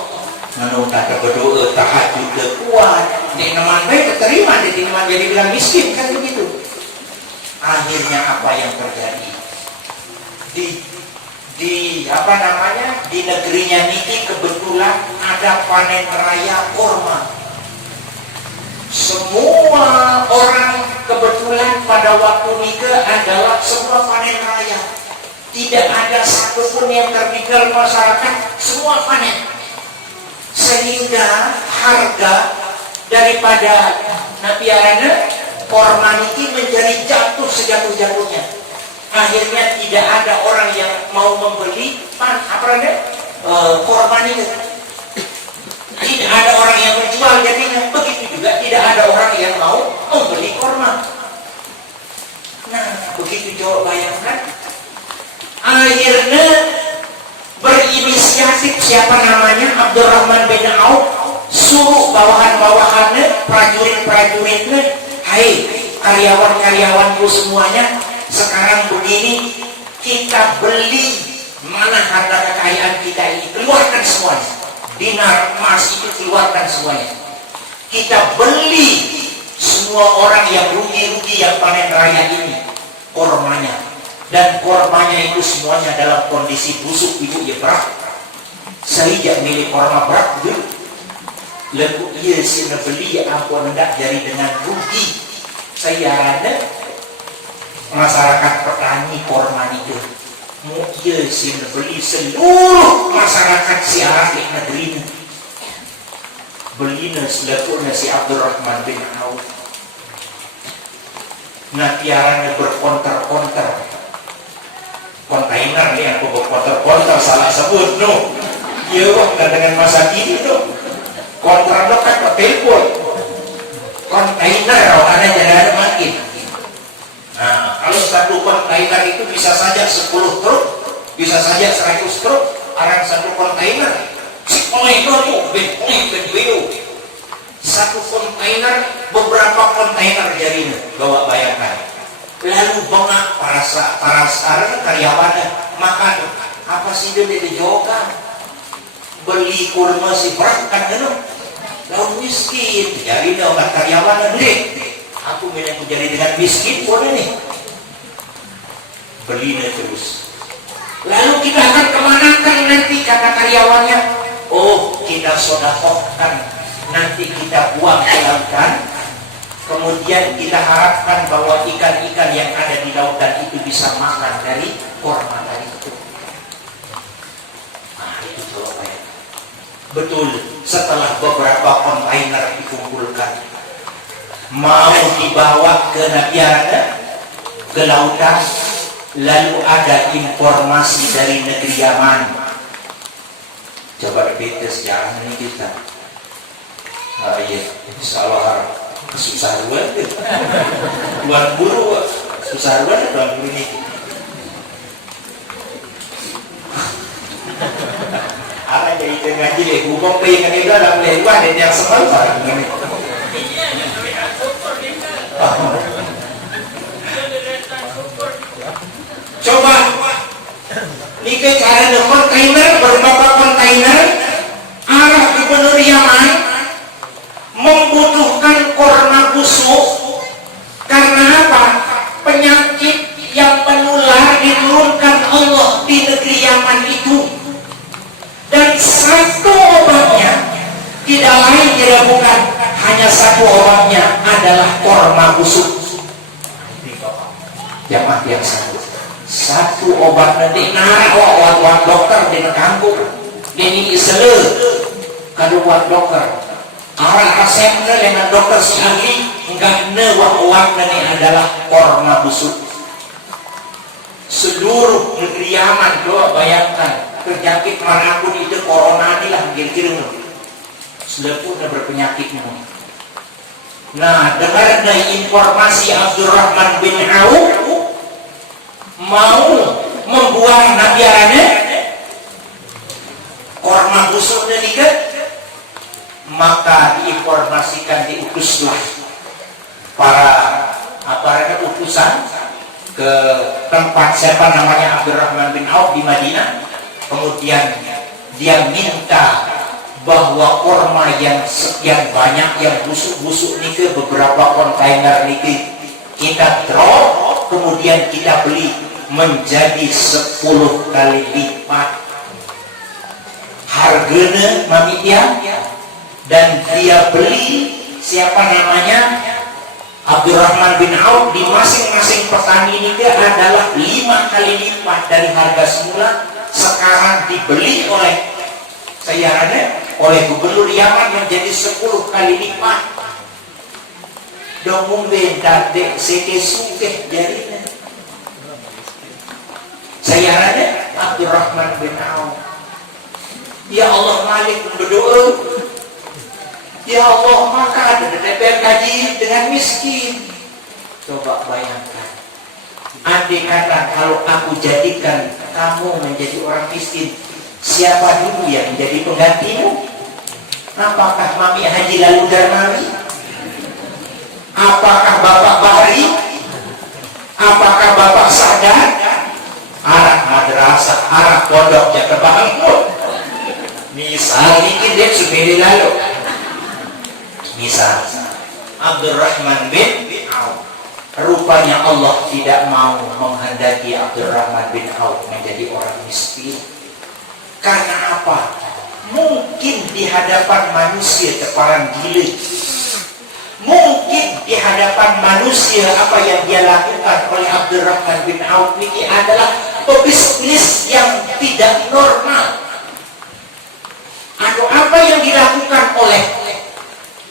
Nanu tak berdoa tahajud kuat. Di teman baik terima, di teman jadi bilang miskin kan begitu. Akhirnya apa yang terjadi? Di negerinya Niki kebetulan ada panen raya kurma. Semua orang kebetulan pada waktu nikah adalah semua panen raya. Tidak ada satupun yang tertinggal masyarakat, semua panen. Sehingga harga daripada nabiarana kurma Niki menjadi jatuh sejatuh-jatuhnya. Akhirnya tidak ada orang yang mau membeli kurma Niki. Tidak ada orang yang menjual, jadinya begitu juga tidak ada orang yang mau membeli kurma. Nah, begitu coba bayangkan. Akhirnya berinisiatif siapa namanya Abdurrahman bin Auf, suruh bawahan-bawahannya, prajurit-prajuritnya, hai karyawan-karyawanku semuanya, sekarang begini, kita beli mana harta kekayaan kita ini, keluarkan semuanya. Dinar emas itu keluarkan semuanya. Kita beli semua orang yang rugi-rugi yang panen raya ini kormanya, dan kormanya itu semuanya dalam kondisi busuk ibu ya berat. Saya tidak milik korma berat dulu. Lalu ia sih beli ya ampun hendak jadi dengan rugi. Saya rada masyarakat petani korma itu. Mau ia sih beli seluruh masyarakat siarah di negeri ini. Belinya selakunya si Abdurrahman bin Auf. Nah tiaranya berkonter-konter. Kontainer nih aku berkonter-konter salah sebut no. Iya kan dengan masa kini no. Konter no kan pak telepon. Kontainer ada jalan makin. Nah, kalau satu kontainer itu bisa saja 10 truk, bisa saja 100 truk, arang satu kontainer. Si kontainer itu, satu kontainer, beberapa kontainer jadinya, bawa bayangkan. Lalu bengak para karyawannya makan. Apa sih dia dijokan? Beli kurma si berangkat kan? Lalu miskin, jadi orang karyawannya nih. Aku memang menjadi dengan miskin boleh nih. Belinya terus. Lalu kita akan kemanakan nanti kata karyawannya? Oh kita sodakohkan. Nanti kita buang ke lautan. Kemudian kita harapkan bahwa ikan-ikan yang ada di lautan itu bisa makan dari kurma tadi itu. Nah itu jawabannya. Betul. Setelah beberapa kontainer dikumpulkan, mau dibawa ke Nabiana, ke lautan, lalu ada informasi dari negeri Yaman. Coba kita sejarah ini kita. Iya, salah susah buat tuh. Buat buru susah buat buat buru ini. Ala jadi ngaji deh, bukan pengen itu dalam lebar dan yang sebal barang ini. Coba nih cara de kontainer beberapa kontainer arah Gubernur Yaman membutuhkan korma busuk karena apa? Penyakit yang menular diturunkan Allah di negeri Yaman itu, dan satu obatnya tidak lain tidak bukan hanya satu obatnya adalah korma busuk. Jamaah yang satu obat nanti obat dokter di kampung ini isle kalau obat dokter arah resepnya dengan dokter si ahli enggak obat nanti adalah korma busuk. Seluruh negeri Yaman doa bayangkan penyakit manapun itu corona ini lah kira-kira seleputnya berpenyakitnya. Nah, dengar dari informasi Abdurrahman bin Auf mau membuang nabiarane korma busuk demikian, maka diinformasikan diutuslah para aparat utusan ke tempat siapa namanya Abdurrahman bin Auf di Madinah. Kemudian dia minta bahwa korma yang sekian banyak yang busuk-busuk ini ke beberapa kontainer ini kita drop, kemudian kita beli menjadi 10 kali lipat harganya mami dia, dan dia beli siapa namanya Abdurrahman bin Auf di masing-masing petani ini adalah 5 kali lipat dari harga semula. Sekarang dibeli oleh oleh Gubernur Yaman menjadi 10 kali lipat. Dong mumbe dadek seke sukeh jadinya. Sayarannya Abdurrahman bin Auf. Ya Allah Malik berdoa. Ya Allah maka ada DPR kaji dengan miskin. Coba bayangkan. Andai kata kalau aku jadikan kamu menjadi orang miskin, siapa dulu yang menjadi penggantimu? Apakah Mami Haji Lalu Darmawi? Apakah Bapak Bahri? Apakah Bapak Sadar? Anak madrasah, anak pondok jatuh bangkrut. Misal ini dia sudah lalu. Misal Abdurrahman bin Auf. Rupanya Allah tidak mau menghendaki Abdurrahman bin Auf menjadi orang miskin. Karena apa? Mungkin di hadapan manusia terparang gila. Mungkin di hadapan manusia apa yang dia lakukan oleh Abdurrahman bin Auf ini adalah pebisnis yang tidak normal. Atau apa yang dilakukan oleh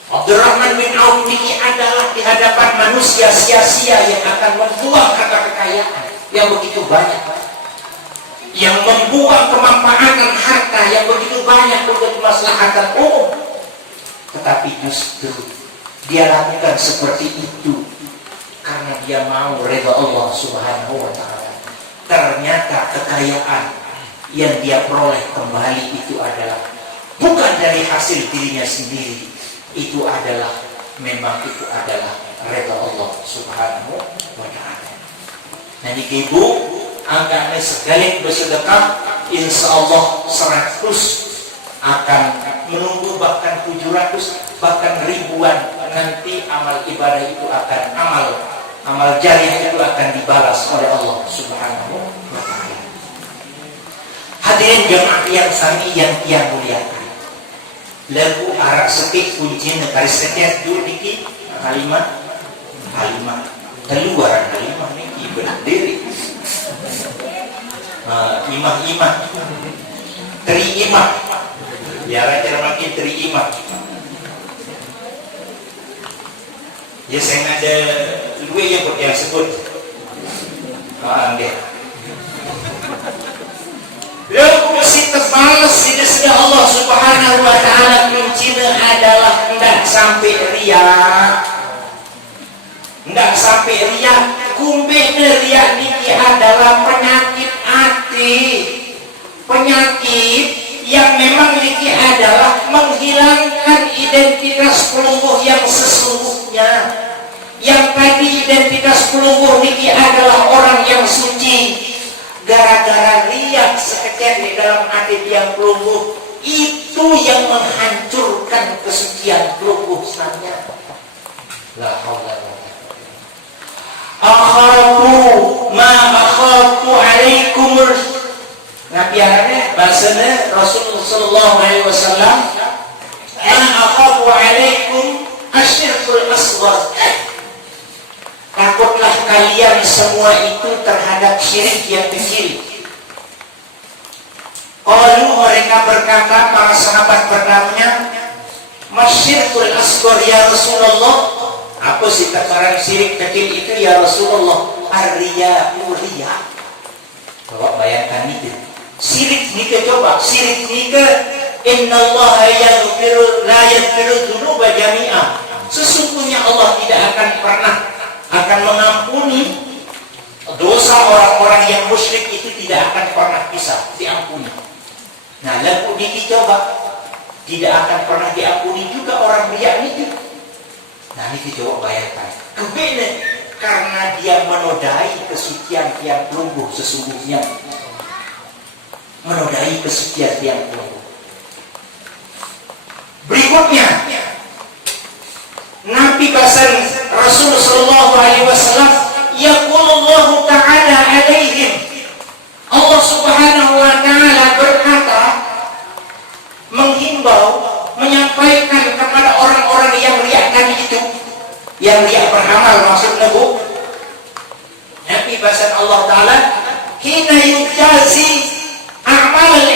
Abdurrahman bin Auf ini adalah di hadapan manusia sia-sia yang akan membuang harta kekayaan yang begitu banyak, yang membuang kemanfaatan harta yang begitu banyak untuk kemaslahatan umum. Tetapi justru dia lakukan seperti itu karena dia mau redha Allah Subhanahu wa ta'ala. Ternyata kekayaan yang dia peroleh kembali itu adalah bukan dari hasil dirinya sendiri. Itu adalah memang itu adalah redha Allah Subhanahu wa ta'ala. Nanti ibu angkanya sekali bersedekah, insya Allah 100 akan menunggu, bahkan 700, bahkan ribuan. Nanti amal ibadah itu akan amal jariah itu akan dibalas oleh Allah Subhanahu wa ta'ala. Hadirin jemaah yang sami yang tiang muliakan, lagu arak setik kuncinya garis setiap dulu dikit kalimat keluaran kalimat ini berdiri imah teriimah ya raja makin teriimah ya. Saya ada dua yang sebut dia lalu mesti terbalas tidak Hadisnya Allah Subhanahu wa taala kuncinya adalah hendak sampai ria. Hendak sampai ria, kumbehna ria niki adalah penyakit hati. Penyakit yang memang niki adalah menghilangkan identitas pelungguh yang sesungguhnya. Yang tadi identitas pelungguh niki adalah orang yang suci. Gara-gara riak sekejap di dalam hati yang pelungguh, itu yang menghancurkan kesucian pelungguh sebenarnya. La haula wala akhafu ma akhafu alaikum. Nabi arane bahasanya Rasulullah sallallahu alaihi wasallam, ma akhafu alaikum asyirkul asghar. Takutlah kalian semua itu terhadap syirik yang kecil. Qalu, mereka berkata, para sahabat bertanya, masyirkul asghar ya Rasulullah. Apa sih takaran syirik kecil itu ya Rasulullah? Ar-riya'u riya. Coba bayangkan itu. Syirik nika, coba syirik nika, innallaha yaghfiru la yaghfiru dzunuba jami'a. Sesungguhnya Allah tidak akan mengampuni dosa orang-orang yang musyrik, itu tidak akan pernah bisa diampuni. Nah, lalu ini coba tidak akan pernah diampuni juga orang riya itu. Nah, ini coba bayangkan. Kebena karena dia menodai kesucian yang pelungguh sesungguhnya. Menodai kesucian yang pelungguh. Berikutnya, Nabi Basan Rasulullah sallallahu alaihi wasallam, yaqulullahu ta'ala alaihim. Allah Subhanahu wa taala berkata, menghimbau, menyampaikan kepada orang-orang yang riak tadi itu, yang riak beramal maksudnya Bu. Nabi Basan Allah taala, hina yujazi amal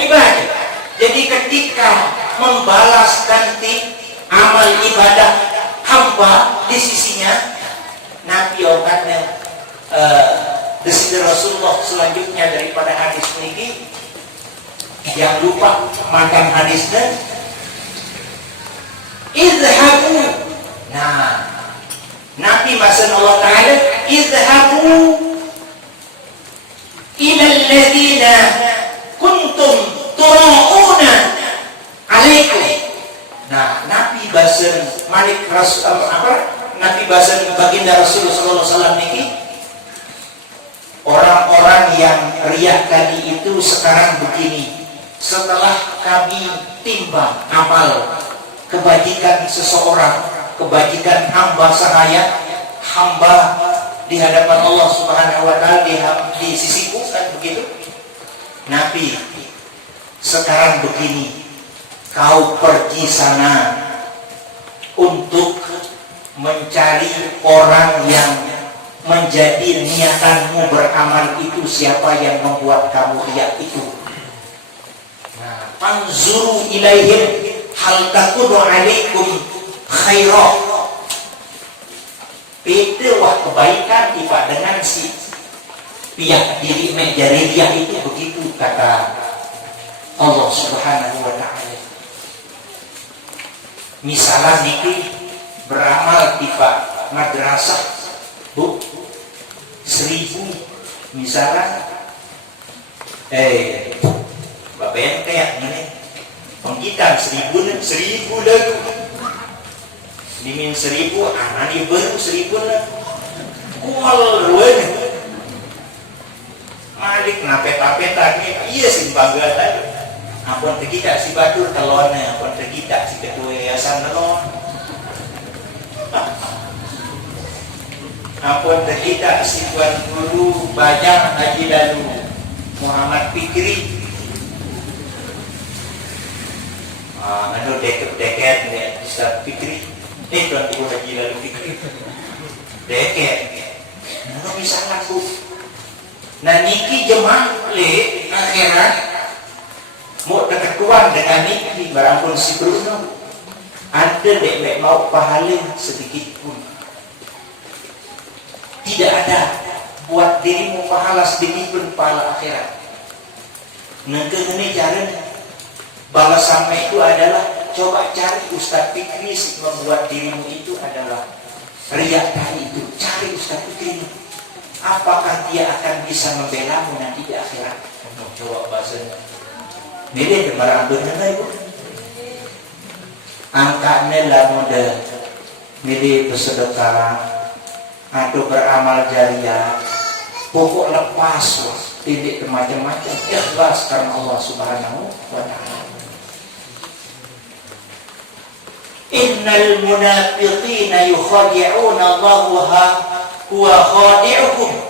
ibadah. Jadi ketika membalas ganti amal ibadah hamba di sisinya, Nabi obatnya desir Rasulullah selanjutnya daripada hadis ini. Jangan lupa makan hadisnya. Izhabu. Nah, Nabi Masya Allah Ta'ala, izhabu ila alladhina kuntum tura'una alaikum. Nah, Nabi Basan Malik Nabi Basan baginda Rasulullah sallallahu alaihi wasallam ini, orang-orang yang riak tadi itu sekarang begini. Setelah kami timbang amal kebajikan seseorang, kebajikan hamba sahaya, hamba di hadapan Allah Subhanahu wa taala, di sisiku, kan begitu. Nabi, sekarang begini, kau pergi sana untuk mencari orang yang menjadi niatanmu beramal itu, siapa yang membuat kamu riak itu. Nah, panzuru ilaihim hal takunu alaikum khairah. Beda wah kebaikan tiba dengan si pihak diri menjadi itu, begitu kata Allah Subhanahu wa taala. Misalnya niki beramal tiba madrasah Bu 1000 misalnya, Bapak kayak ini penggitan 1000 lagu dimin 1000 anak dia baru 1000 lah kual luan malik napet-napetan iya sih bangga tadi ampun tergidak si batur telonnya, ampun tergidak si ketua yayasan telon, ampun tergidak si tuan guru Bajang Haji Lalu Muhammad Fikri. Nganu deket Ustaz Fikri, tuan guru Haji Lalu Fikri deket nganu misalnya Bu. Nah niki jemaah le akhirat mau terketuan dengan niki barampun si Bruno ada dek mau pahala sedikit pun tidak ada buat dirimu pahala sedikit pun pahala akhirat. Nengke ini jalan Balasannya itu adalah, coba cari Ustaz Fikri membuat dirimu itu adalah riak tadi itu. Cari Ustaz Fikri, apakah dia akan bisa membelamu nanti di akhirat? Coba bahasanya ini kemarin benar ibu. Angkanya lah mode milih bersedekah atau beramal jariah, pokok lepas tidak macam-macam, ikhlas karena Allah Subhanahu wa ta'ala. Innal munafiqina yukhadi'una Allah huwa khadi'uhum.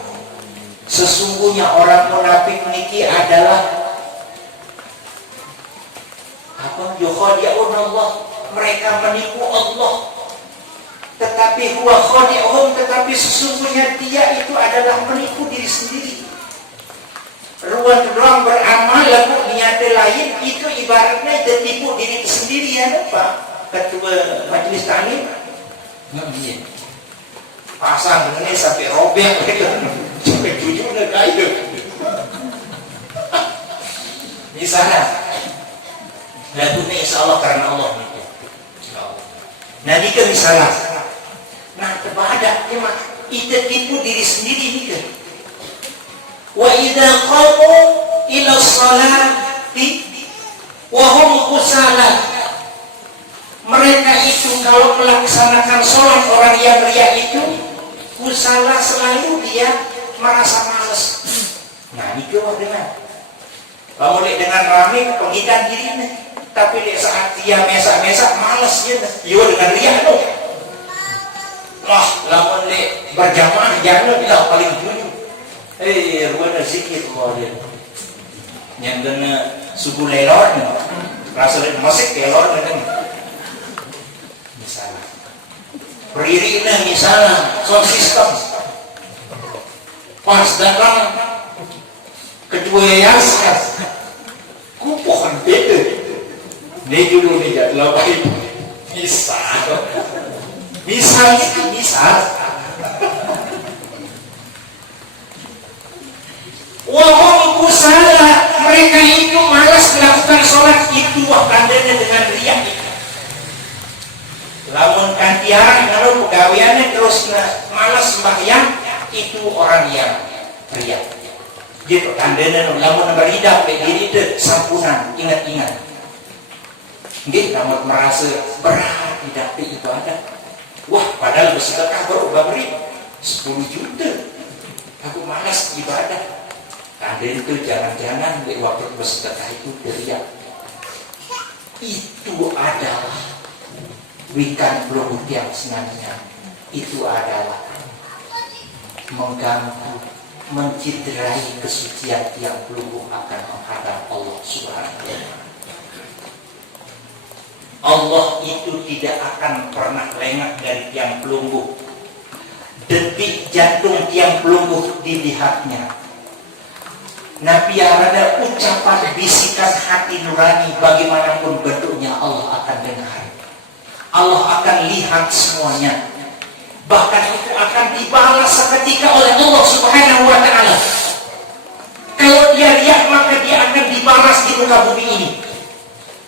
Sesungguhnya orang munafik niki adalah apa? Yukhadi'una Allah, mereka menipu Allah. Tetapi huwa khadi'uhum, tetapi sesungguhnya dia itu adalah menipu diri sendiri. Ruang beramal lalu niat lain, itu ibaratnya tertipu diri sendiri ya Pak. Ketua majelis taklim pasang ini sampai robek sampai tujuhnya kayu misalnya lagunya insya Allah karena Allah nah ini misalnya nah kepada itu tipu diri sendiri ini kan wa idza qamu ila sholati wa hum kusala. Mereka itu kalau melaksanakan sholat, orang yang riya itu kusala, selalu dia merasa malas. Nah ini bagaimana? Kamu lihat dengan rame kepengitan dirinya, tapi lihat saat dia mesak-mesak malas dia. Yo dengan riya loh. Wah, lamun lihat berjamaah jangan bilang paling dulu. Ruana zikir dia. Yang kena subuh lelor, rasa masih kelor kan. Misalnya berdirinya misalnya sound system pas datang kedua yayasan kupohan beda ini dulu nih jadlah baik misal wahum kusala, mereka itu malas melakukan sholat itu tandanya dengan riya. Lamun kantiaran kalau pegawaiannya terus malas sembahyang, itu orang yang riak. Gitu tandanya lamun beridak diri itu sampunan, ingat-ingat. Nggih, lamun merasa berat tidak ibadah. Wah, padahal bersedekah baru beri 10 juta. Aku malas ibadah. Tandanya itu jangan-jangan di waktu bersedekah itu riak. Itu adalah wikan belum tiang senangnya, itu adalah mengganggu, menciderai kesucian tiang pelunggu akan menghadap Allah Subhanahu wa ta'ala. Allah itu tidak akan pernah lengah dari tiang pelunggu. Detik jantung tiang pelunggu dilihatnya. Nabi ada ucapan bisikan hati nurani, bagaimanapun bentuknya Allah akan dengar. Allah akan lihat semuanya. Bahkan itu akan dibalas seketika oleh Allah Subhanahu wa ta'ala. Kalau dia riak, maka dia akan dibalas di muka bumi ini.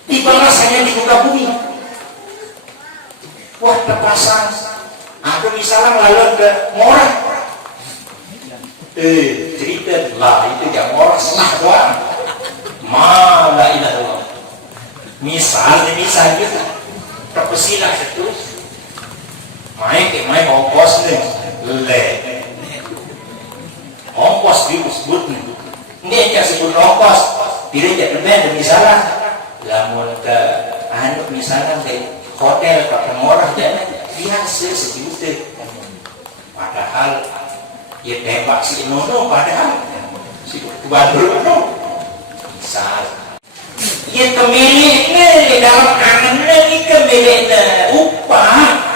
Dibalas hanya di muka bumi. Wah, terpasang. Aku misalnya melalui ke Morah. Cerita lah itu yang Morah senang doang. Malah ilah Allah. Misalnya gitu. Terpesilah itu main ongkos nih ongkos disebut nih ini yang sebut ongkos tidak jadi benda misalnya lamun ke misalnya di hotel ke Murah dan biasa sejuta padahal ya tembak si Nono padahal si Bandung misal ya kemiliknya di dalam angannya ini kemiliknya upah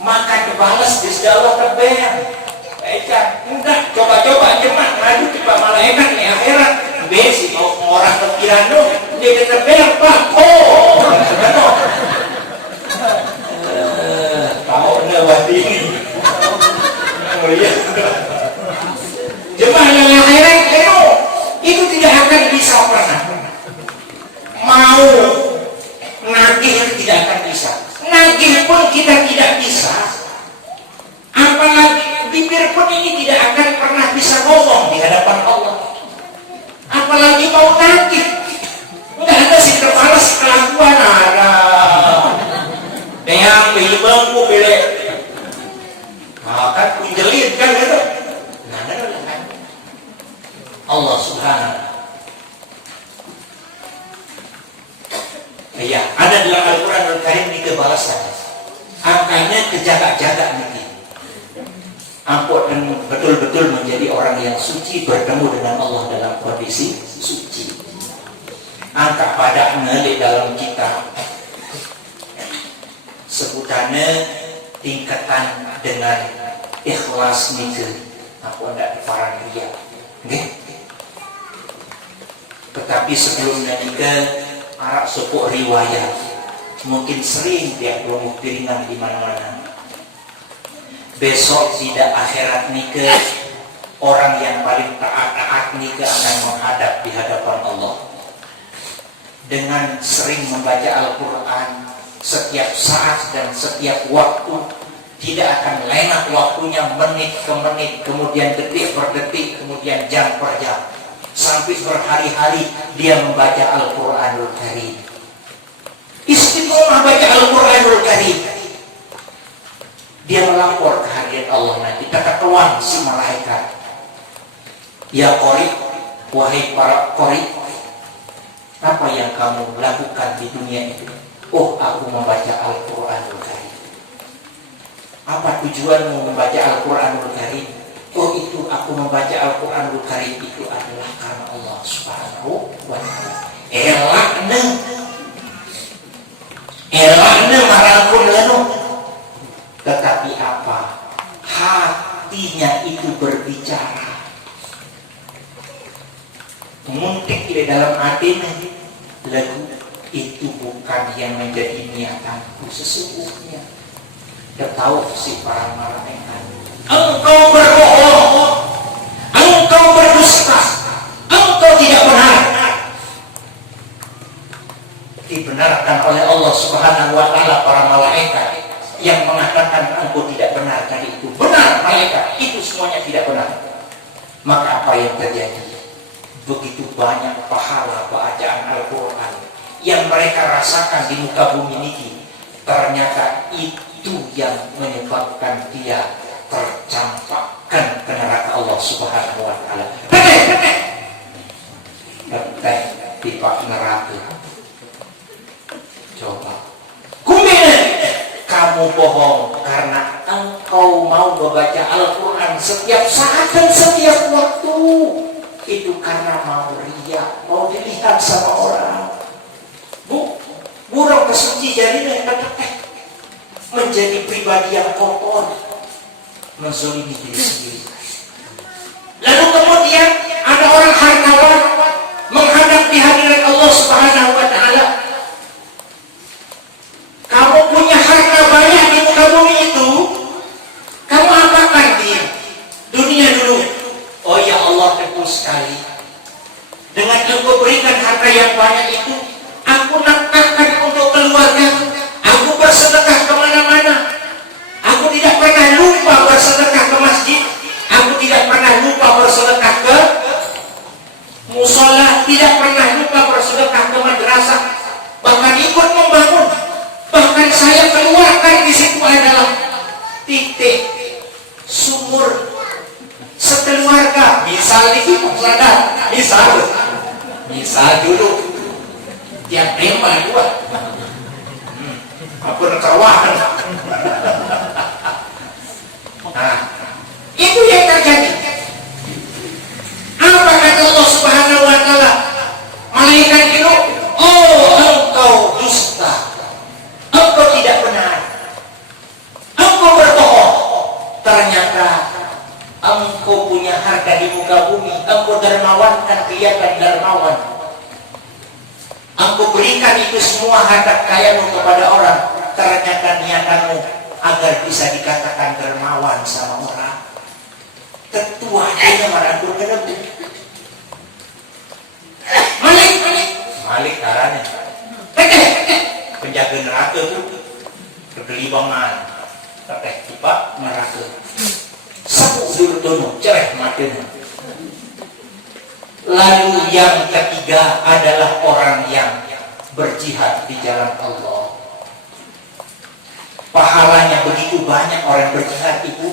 maka dibalas di Allah terbayang. Enggak, coba-coba jemaah maju tiba malaikat di akhirat besi orang kepikiran dong dia terbayang Pak tahu lewat ini jemaah yang akhirat itu tidak akan bisa pernah pun kita tidak bisa, apalagi bibir pun ini tidak akan pernah bisa ngomong di hadapan Allah, apalagi mau nagih. Nggak ada si kepala kelakuan ada yang beli bangku beli kan kunjelin kan gitu. Nah, kan Allah Subhanahu. Ya, ada dalam Al-Quran Al-Karim ini kebalasan. Angkanya kejaga-jaga nih. Ampun dan betul-betul menjadi orang yang suci bertemu dengan Allah dalam kondisi suci. Angka pada ngelik dalam kitab sebutannya tingkatan dengan ikhlas nika. Aku tidak parang ria. Okay? Tetapi sebelumnya juga arak sepuk riwayat mungkin sering dia belum piringan di mana-mana. Besok tidak akhirat nikah, orang yang paling taat nikah akan menghadap di hadapan Allah. Dengan sering membaca Al-Quran setiap saat dan setiap waktu, tidak akan lengah waktunya menit ke menit, kemudian detik per detik, kemudian jam per jam. Sampai berhari-hari dia membaca Al-Quranul Karim. Istiqomah baca Al-Quranul Karim. Dia melapor ke hadirat Allah nanti. Kata tuan si malaikat, ya Qori, wahai para Qori, apa yang kamu lakukan di dunia itu? Oh, aku membaca Al-Quranul Karim. Apa tujuanmu membaca Al-Quranul Karim? Oh, itu aku membaca Al-Quranul Karim itu adalah karena Allah Subhanahu wa ta'ala. Elaknya marangkul lenu. Tetapi apa? Hatinya itu berbicara. Muntik di dalam hatinya. Lagu itu bukan yang menjadi niatanku sesungguhnya. Ketahu si para malaikat, engkau berbohong, engkau berdusta, engkau tidak benar. Dibenarkan oleh Allah Subhanahu wa ta'ala para malaikat yang mengatakan engkau tidak benar tadi itu benar. Malaikat itu semuanya tidak benar. Maka apa yang terjadi? Begitu banyak pahala bacaan Al-Quran yang mereka rasakan di muka bumi ini, ternyata itu yang menyebabkan dia tercampakkan ke neraka Allah Subhanahu wa ta'ala. Betul, pipa neraka. Coba kumina kamu bohong karena engkau mau membaca Al-Quran setiap saat dan setiap waktu. Itu karena mau riya, mau dilihat sama orang. Burung kesuci jadinya menjadi pribadi yang kotor, menzolimi diri sendiri. Lalu kemudian ada orang hartawan menghadap di hadirat Allah Subhanahu wa ta'ala. Kamu punya harta banyak di muka bumi itu, kamu apakan di dunia dulu? Oh ya Allah, betul sekali. Dengan engkau berikan harta yang banyak itu, aku nafkahkan untuk keluarga, aku bersedekah kemana-mana, aku tidak pernah lupa bersedekah ke masjid, aku tidak pernah lupa bersedekah ke musola, tidak pernah lupa bersedekah ke madrasah, bahkan ikut membangun. Bahkan saya keluarkan di situ adalah titik sumur sekeluarga. Misal itu misal dulu tiap tema juga apa nekawahan. Nah, itu yang terjadi. Apa kata Allah Subhanahu wa ta'ala? Malaikat itu, oh engkau dusta, engkau tidak benar, engkau berbohong. Ternyata engkau punya harta di muka bumi, engkau dermawan, kan kelihatan dermawan. Engkau berikan itu semua harta kekayaanmu kepada orang, ternyata niatanmu agar bisa dikatakan dermawan sama orang. Ketua aja marangkul kenapa? Malik caranya. Penjaga neraka tuh kegelibangan teteh tiba neraka sapu dulu cereh matanya. Lalu yang ketiga adalah orang yang berjihad di jalan Allah. Pahalanya begitu banyak orang berjihad itu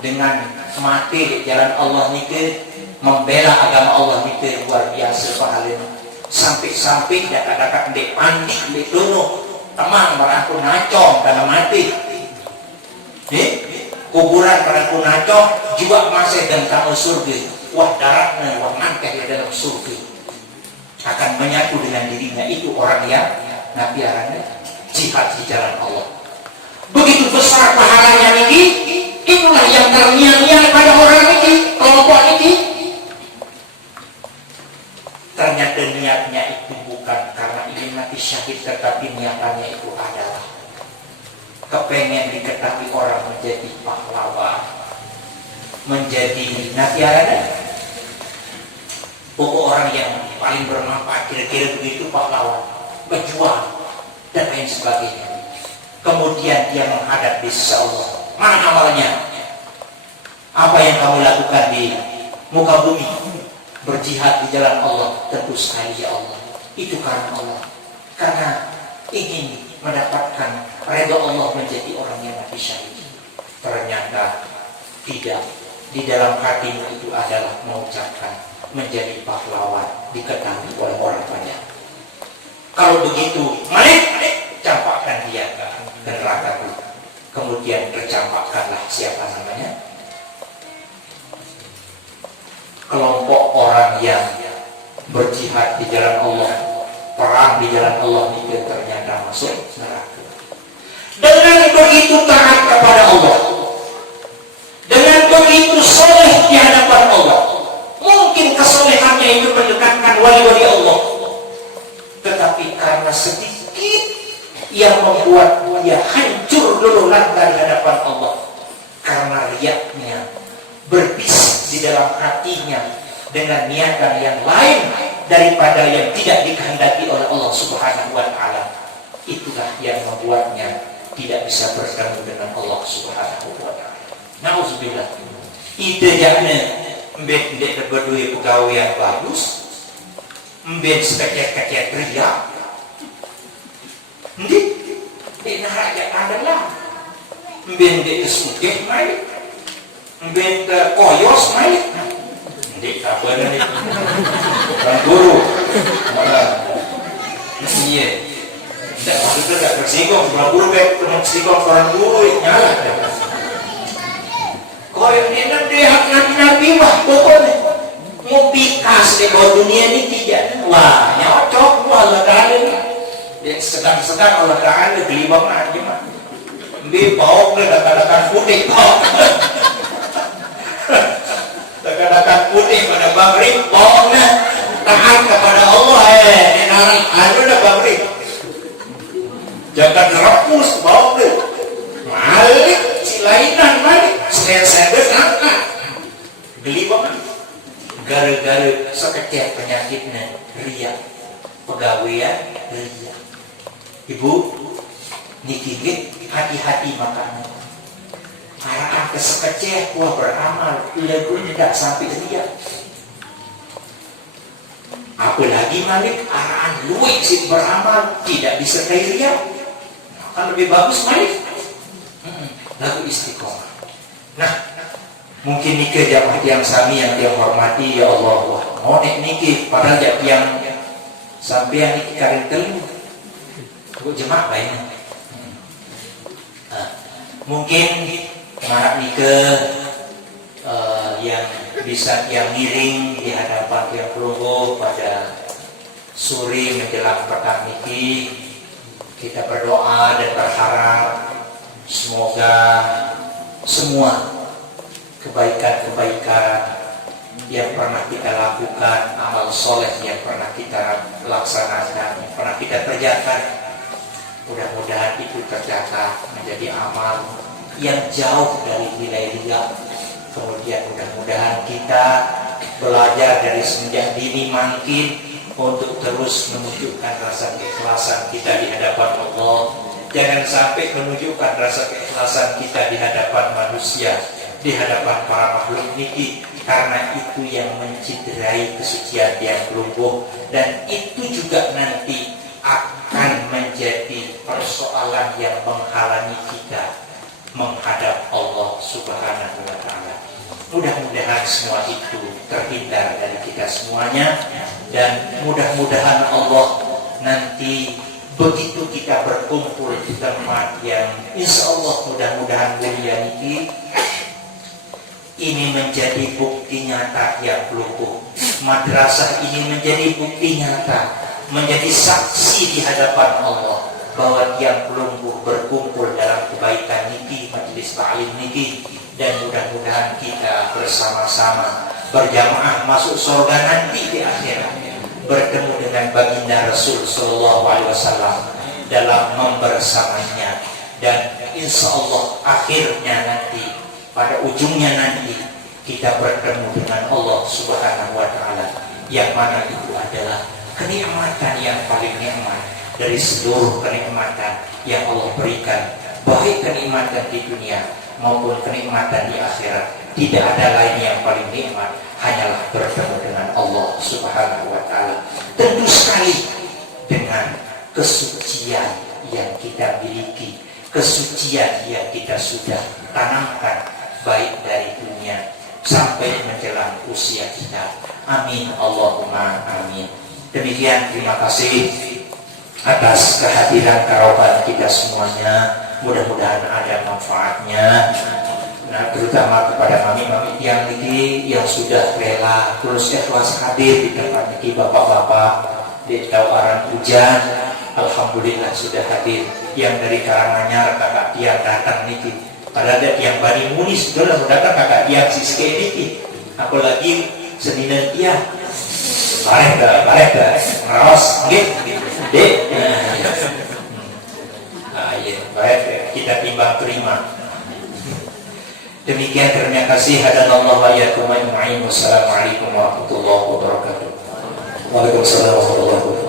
dengan mati di jalan Allah nike, membela agama Allah nike luar biasa pahalanya. Sampai-sampai dapat dek pandik dek dono temang merangkul nacong karena mati. Kuburan merangkul nacong juga masih dan kamu surga. Wah darahnya wah mangkeh di dalam surga akan menyatu dengan dirinya. Itu orang yang nabiarannya jihad di jalan Allah. Begitu besar pahalanya niki. Itulah yang terngiang-ngiang pada orang ini, kelompok ini. Ternyata niatnya itu bukan karena ingin mati syahid, tetapi niatannya itu adalah kepengen diketahui orang menjadi pahlawan, menjadi nabiarannya. Pokok orang yang paling bermanfaat, kira-kira begitu pahlawan, berjuang dan lain sebagainya. Kemudian dia menghadap di sisi Allah. Mana amalnya? Apa yang kamu lakukan di muka bumi? Berjihad di jalan Allah. Tentu sekali ya Allah, itu karena Allah, karena ingin mendapatkan redha Allah menjadi orang yang mati syahid. Ternyata tidak. Di dalam hatinya itu adalah mengucapkan menjadi pahlawan, diketahui oleh orang banyak. Kalau begitu, mari campakkan dia ke neraka itu. Kemudian tercampakkanlah siapa namanya? Kelompok orang yang berjihad di jalan Allah, perang di jalan Allah itu ternyata masuk neraka. Dengan begitu taat kepada Allah, dengan begitu soleh di hadapan Allah, mungkin kesolehannya itu mendekatkan wali-wali Allah, tetapi karena sedikit yang membuat dia hancur lululan dari hadapan Allah, karena riaknya berbisik di dalam hatinya dengan niatan yang lain daripada yang tidak dikehendaki oleh Allah Subhanahu wa Ta'ala. Itulah yang membuatnya tidak bisa bertemu dengan Allah Subhanahu wa Ta'ala. Nauzubillah. Ide jane mbek ndek berdua pegawai yang bagus, mbek sekecet-kecet riak. Ndi dek rakyat adalah mbek ndek sugih mai, mbek koyos mai. Ndek apa ni? Orang guru. Iya. Tidak maksudnya tak bersinggung. Orang guru baik bersinggung orang guru nyala. Koyok ni nanti hak nabi wah pokoknya mau pikas di bawah dunia ini tidak. Wah nyocok wah ledakan. Yang sedang-sedang Allah Ta'ala gelibang aja mah. Mbi bawang dia dakan-dakan putih bawang. Dakan-dakan putih pada Bang Rik bawangnya tahan kepada Allah narang anu dah Bang Rik. Jangan rebus bawang dia. Malik silainan malik seder angkat. Gelibang gara-gara sekecil penyakitnya riak. Pegawaian riak. Ibu, niki hati-hati makannya. Araan kesekeceh, wah beramal, lagu tidak sampai riak. Apalagi Malik, araan luwih sih beramal, tidak disertai riak. Kan lebih bagus Malik. Lagu istiqomah. Nah, mungkin niki jamaah yang sami yang dia hormati ya Allah. Wah, mau niki padahal yang sampai niki karin telu. Jemaah lainnya. Mungkin marah nikah yang bisa yang miring di hadapan yang pelunggu pada sore menjelang petang niki, kita berdoa dan berharap semoga semua kebaikan-kebaikan yang pernah kita lakukan, amal soleh yang pernah kita laksanakan, yang pernah kita kerjakan, mudah-mudahan itu tercatat menjadi amal yang jauh dari nilai riya. Kemudian mudah-mudahan kita belajar dari semenjak dini mungkin untuk terus menunjukkan rasa keikhlasan kita di hadapan Allah Jangan sampai menunjukkan rasa keikhlasan kita di hadapan manusia, di hadapan para makhluk niki, karena itu yang menciderai kesucian yang lumpuh, dan itu juga nanti akan menjadi persoalan yang menghalangi kita menghadap Allah Subhanahu wa Ta'ala. Mudah-mudahan semua itu terhindar dari kita semuanya, dan mudah-mudahan Allah nanti begitu kita berkumpul di tempat yang insya Allah mudah-mudahan mulia ini menjadi bukti nyata yang lumpuh. Madrasah ini menjadi bukti nyata, menjadi saksi di hadapan Allah bahwa yang lumpuh berkumpul dalam kebaikan niki, majelis ta'lim niki, dan mudah-mudahan kita bersama-sama berjamaah masuk surga nanti di akhirat, bertemu dengan baginda Rasul Sallallahu Alaihi Wasallam dalam membersamanya, dan insya Allah akhirnya nanti, pada ujungnya nanti kita bertemu dengan Allah Subhanahu wa Ta'ala, yang mana itu adalah kenikmatan yang paling nikmat dari seluruh kenikmatan yang Allah berikan, baik kenikmatan di dunia maupun kenikmatan di akhirat. Tidak ada lain yang paling nikmat, hanyalah bertemu dengan Allah Subhanahu wa Ta'ala. Tentu sekali dengan kesucian yang kita miliki, kesucian yang kita sudah tanamkan, baik dari dunia sampai menjelang usia kita. Amin Allahumma amin. Demikian, terima kasih atas kehadiran karoban kita semuanya. Mudah-mudahan ada manfaatnya. Nah, terutama kepada mami-mami yang ini yang sudah rela terus ikhlas hadir di tempat ini, bapak-bapak di Tawaran Hujan, alhamdulillah sudah hadir. Yang dari Karanganyar kakak Tiang datang niki, padahal yang Bani Munis sudah datang kakak Tiang Siske niki, apalagi Seninan Tiang barek ngeros dek baik, kita timbang terima. Demikian, terima kasih. Hadanallahu wa iyyakum ajma'in. Wassalamualaikum warahmatullahi wabarakatuh. Waalaikumsalam warahmatullahi wabarakatuh.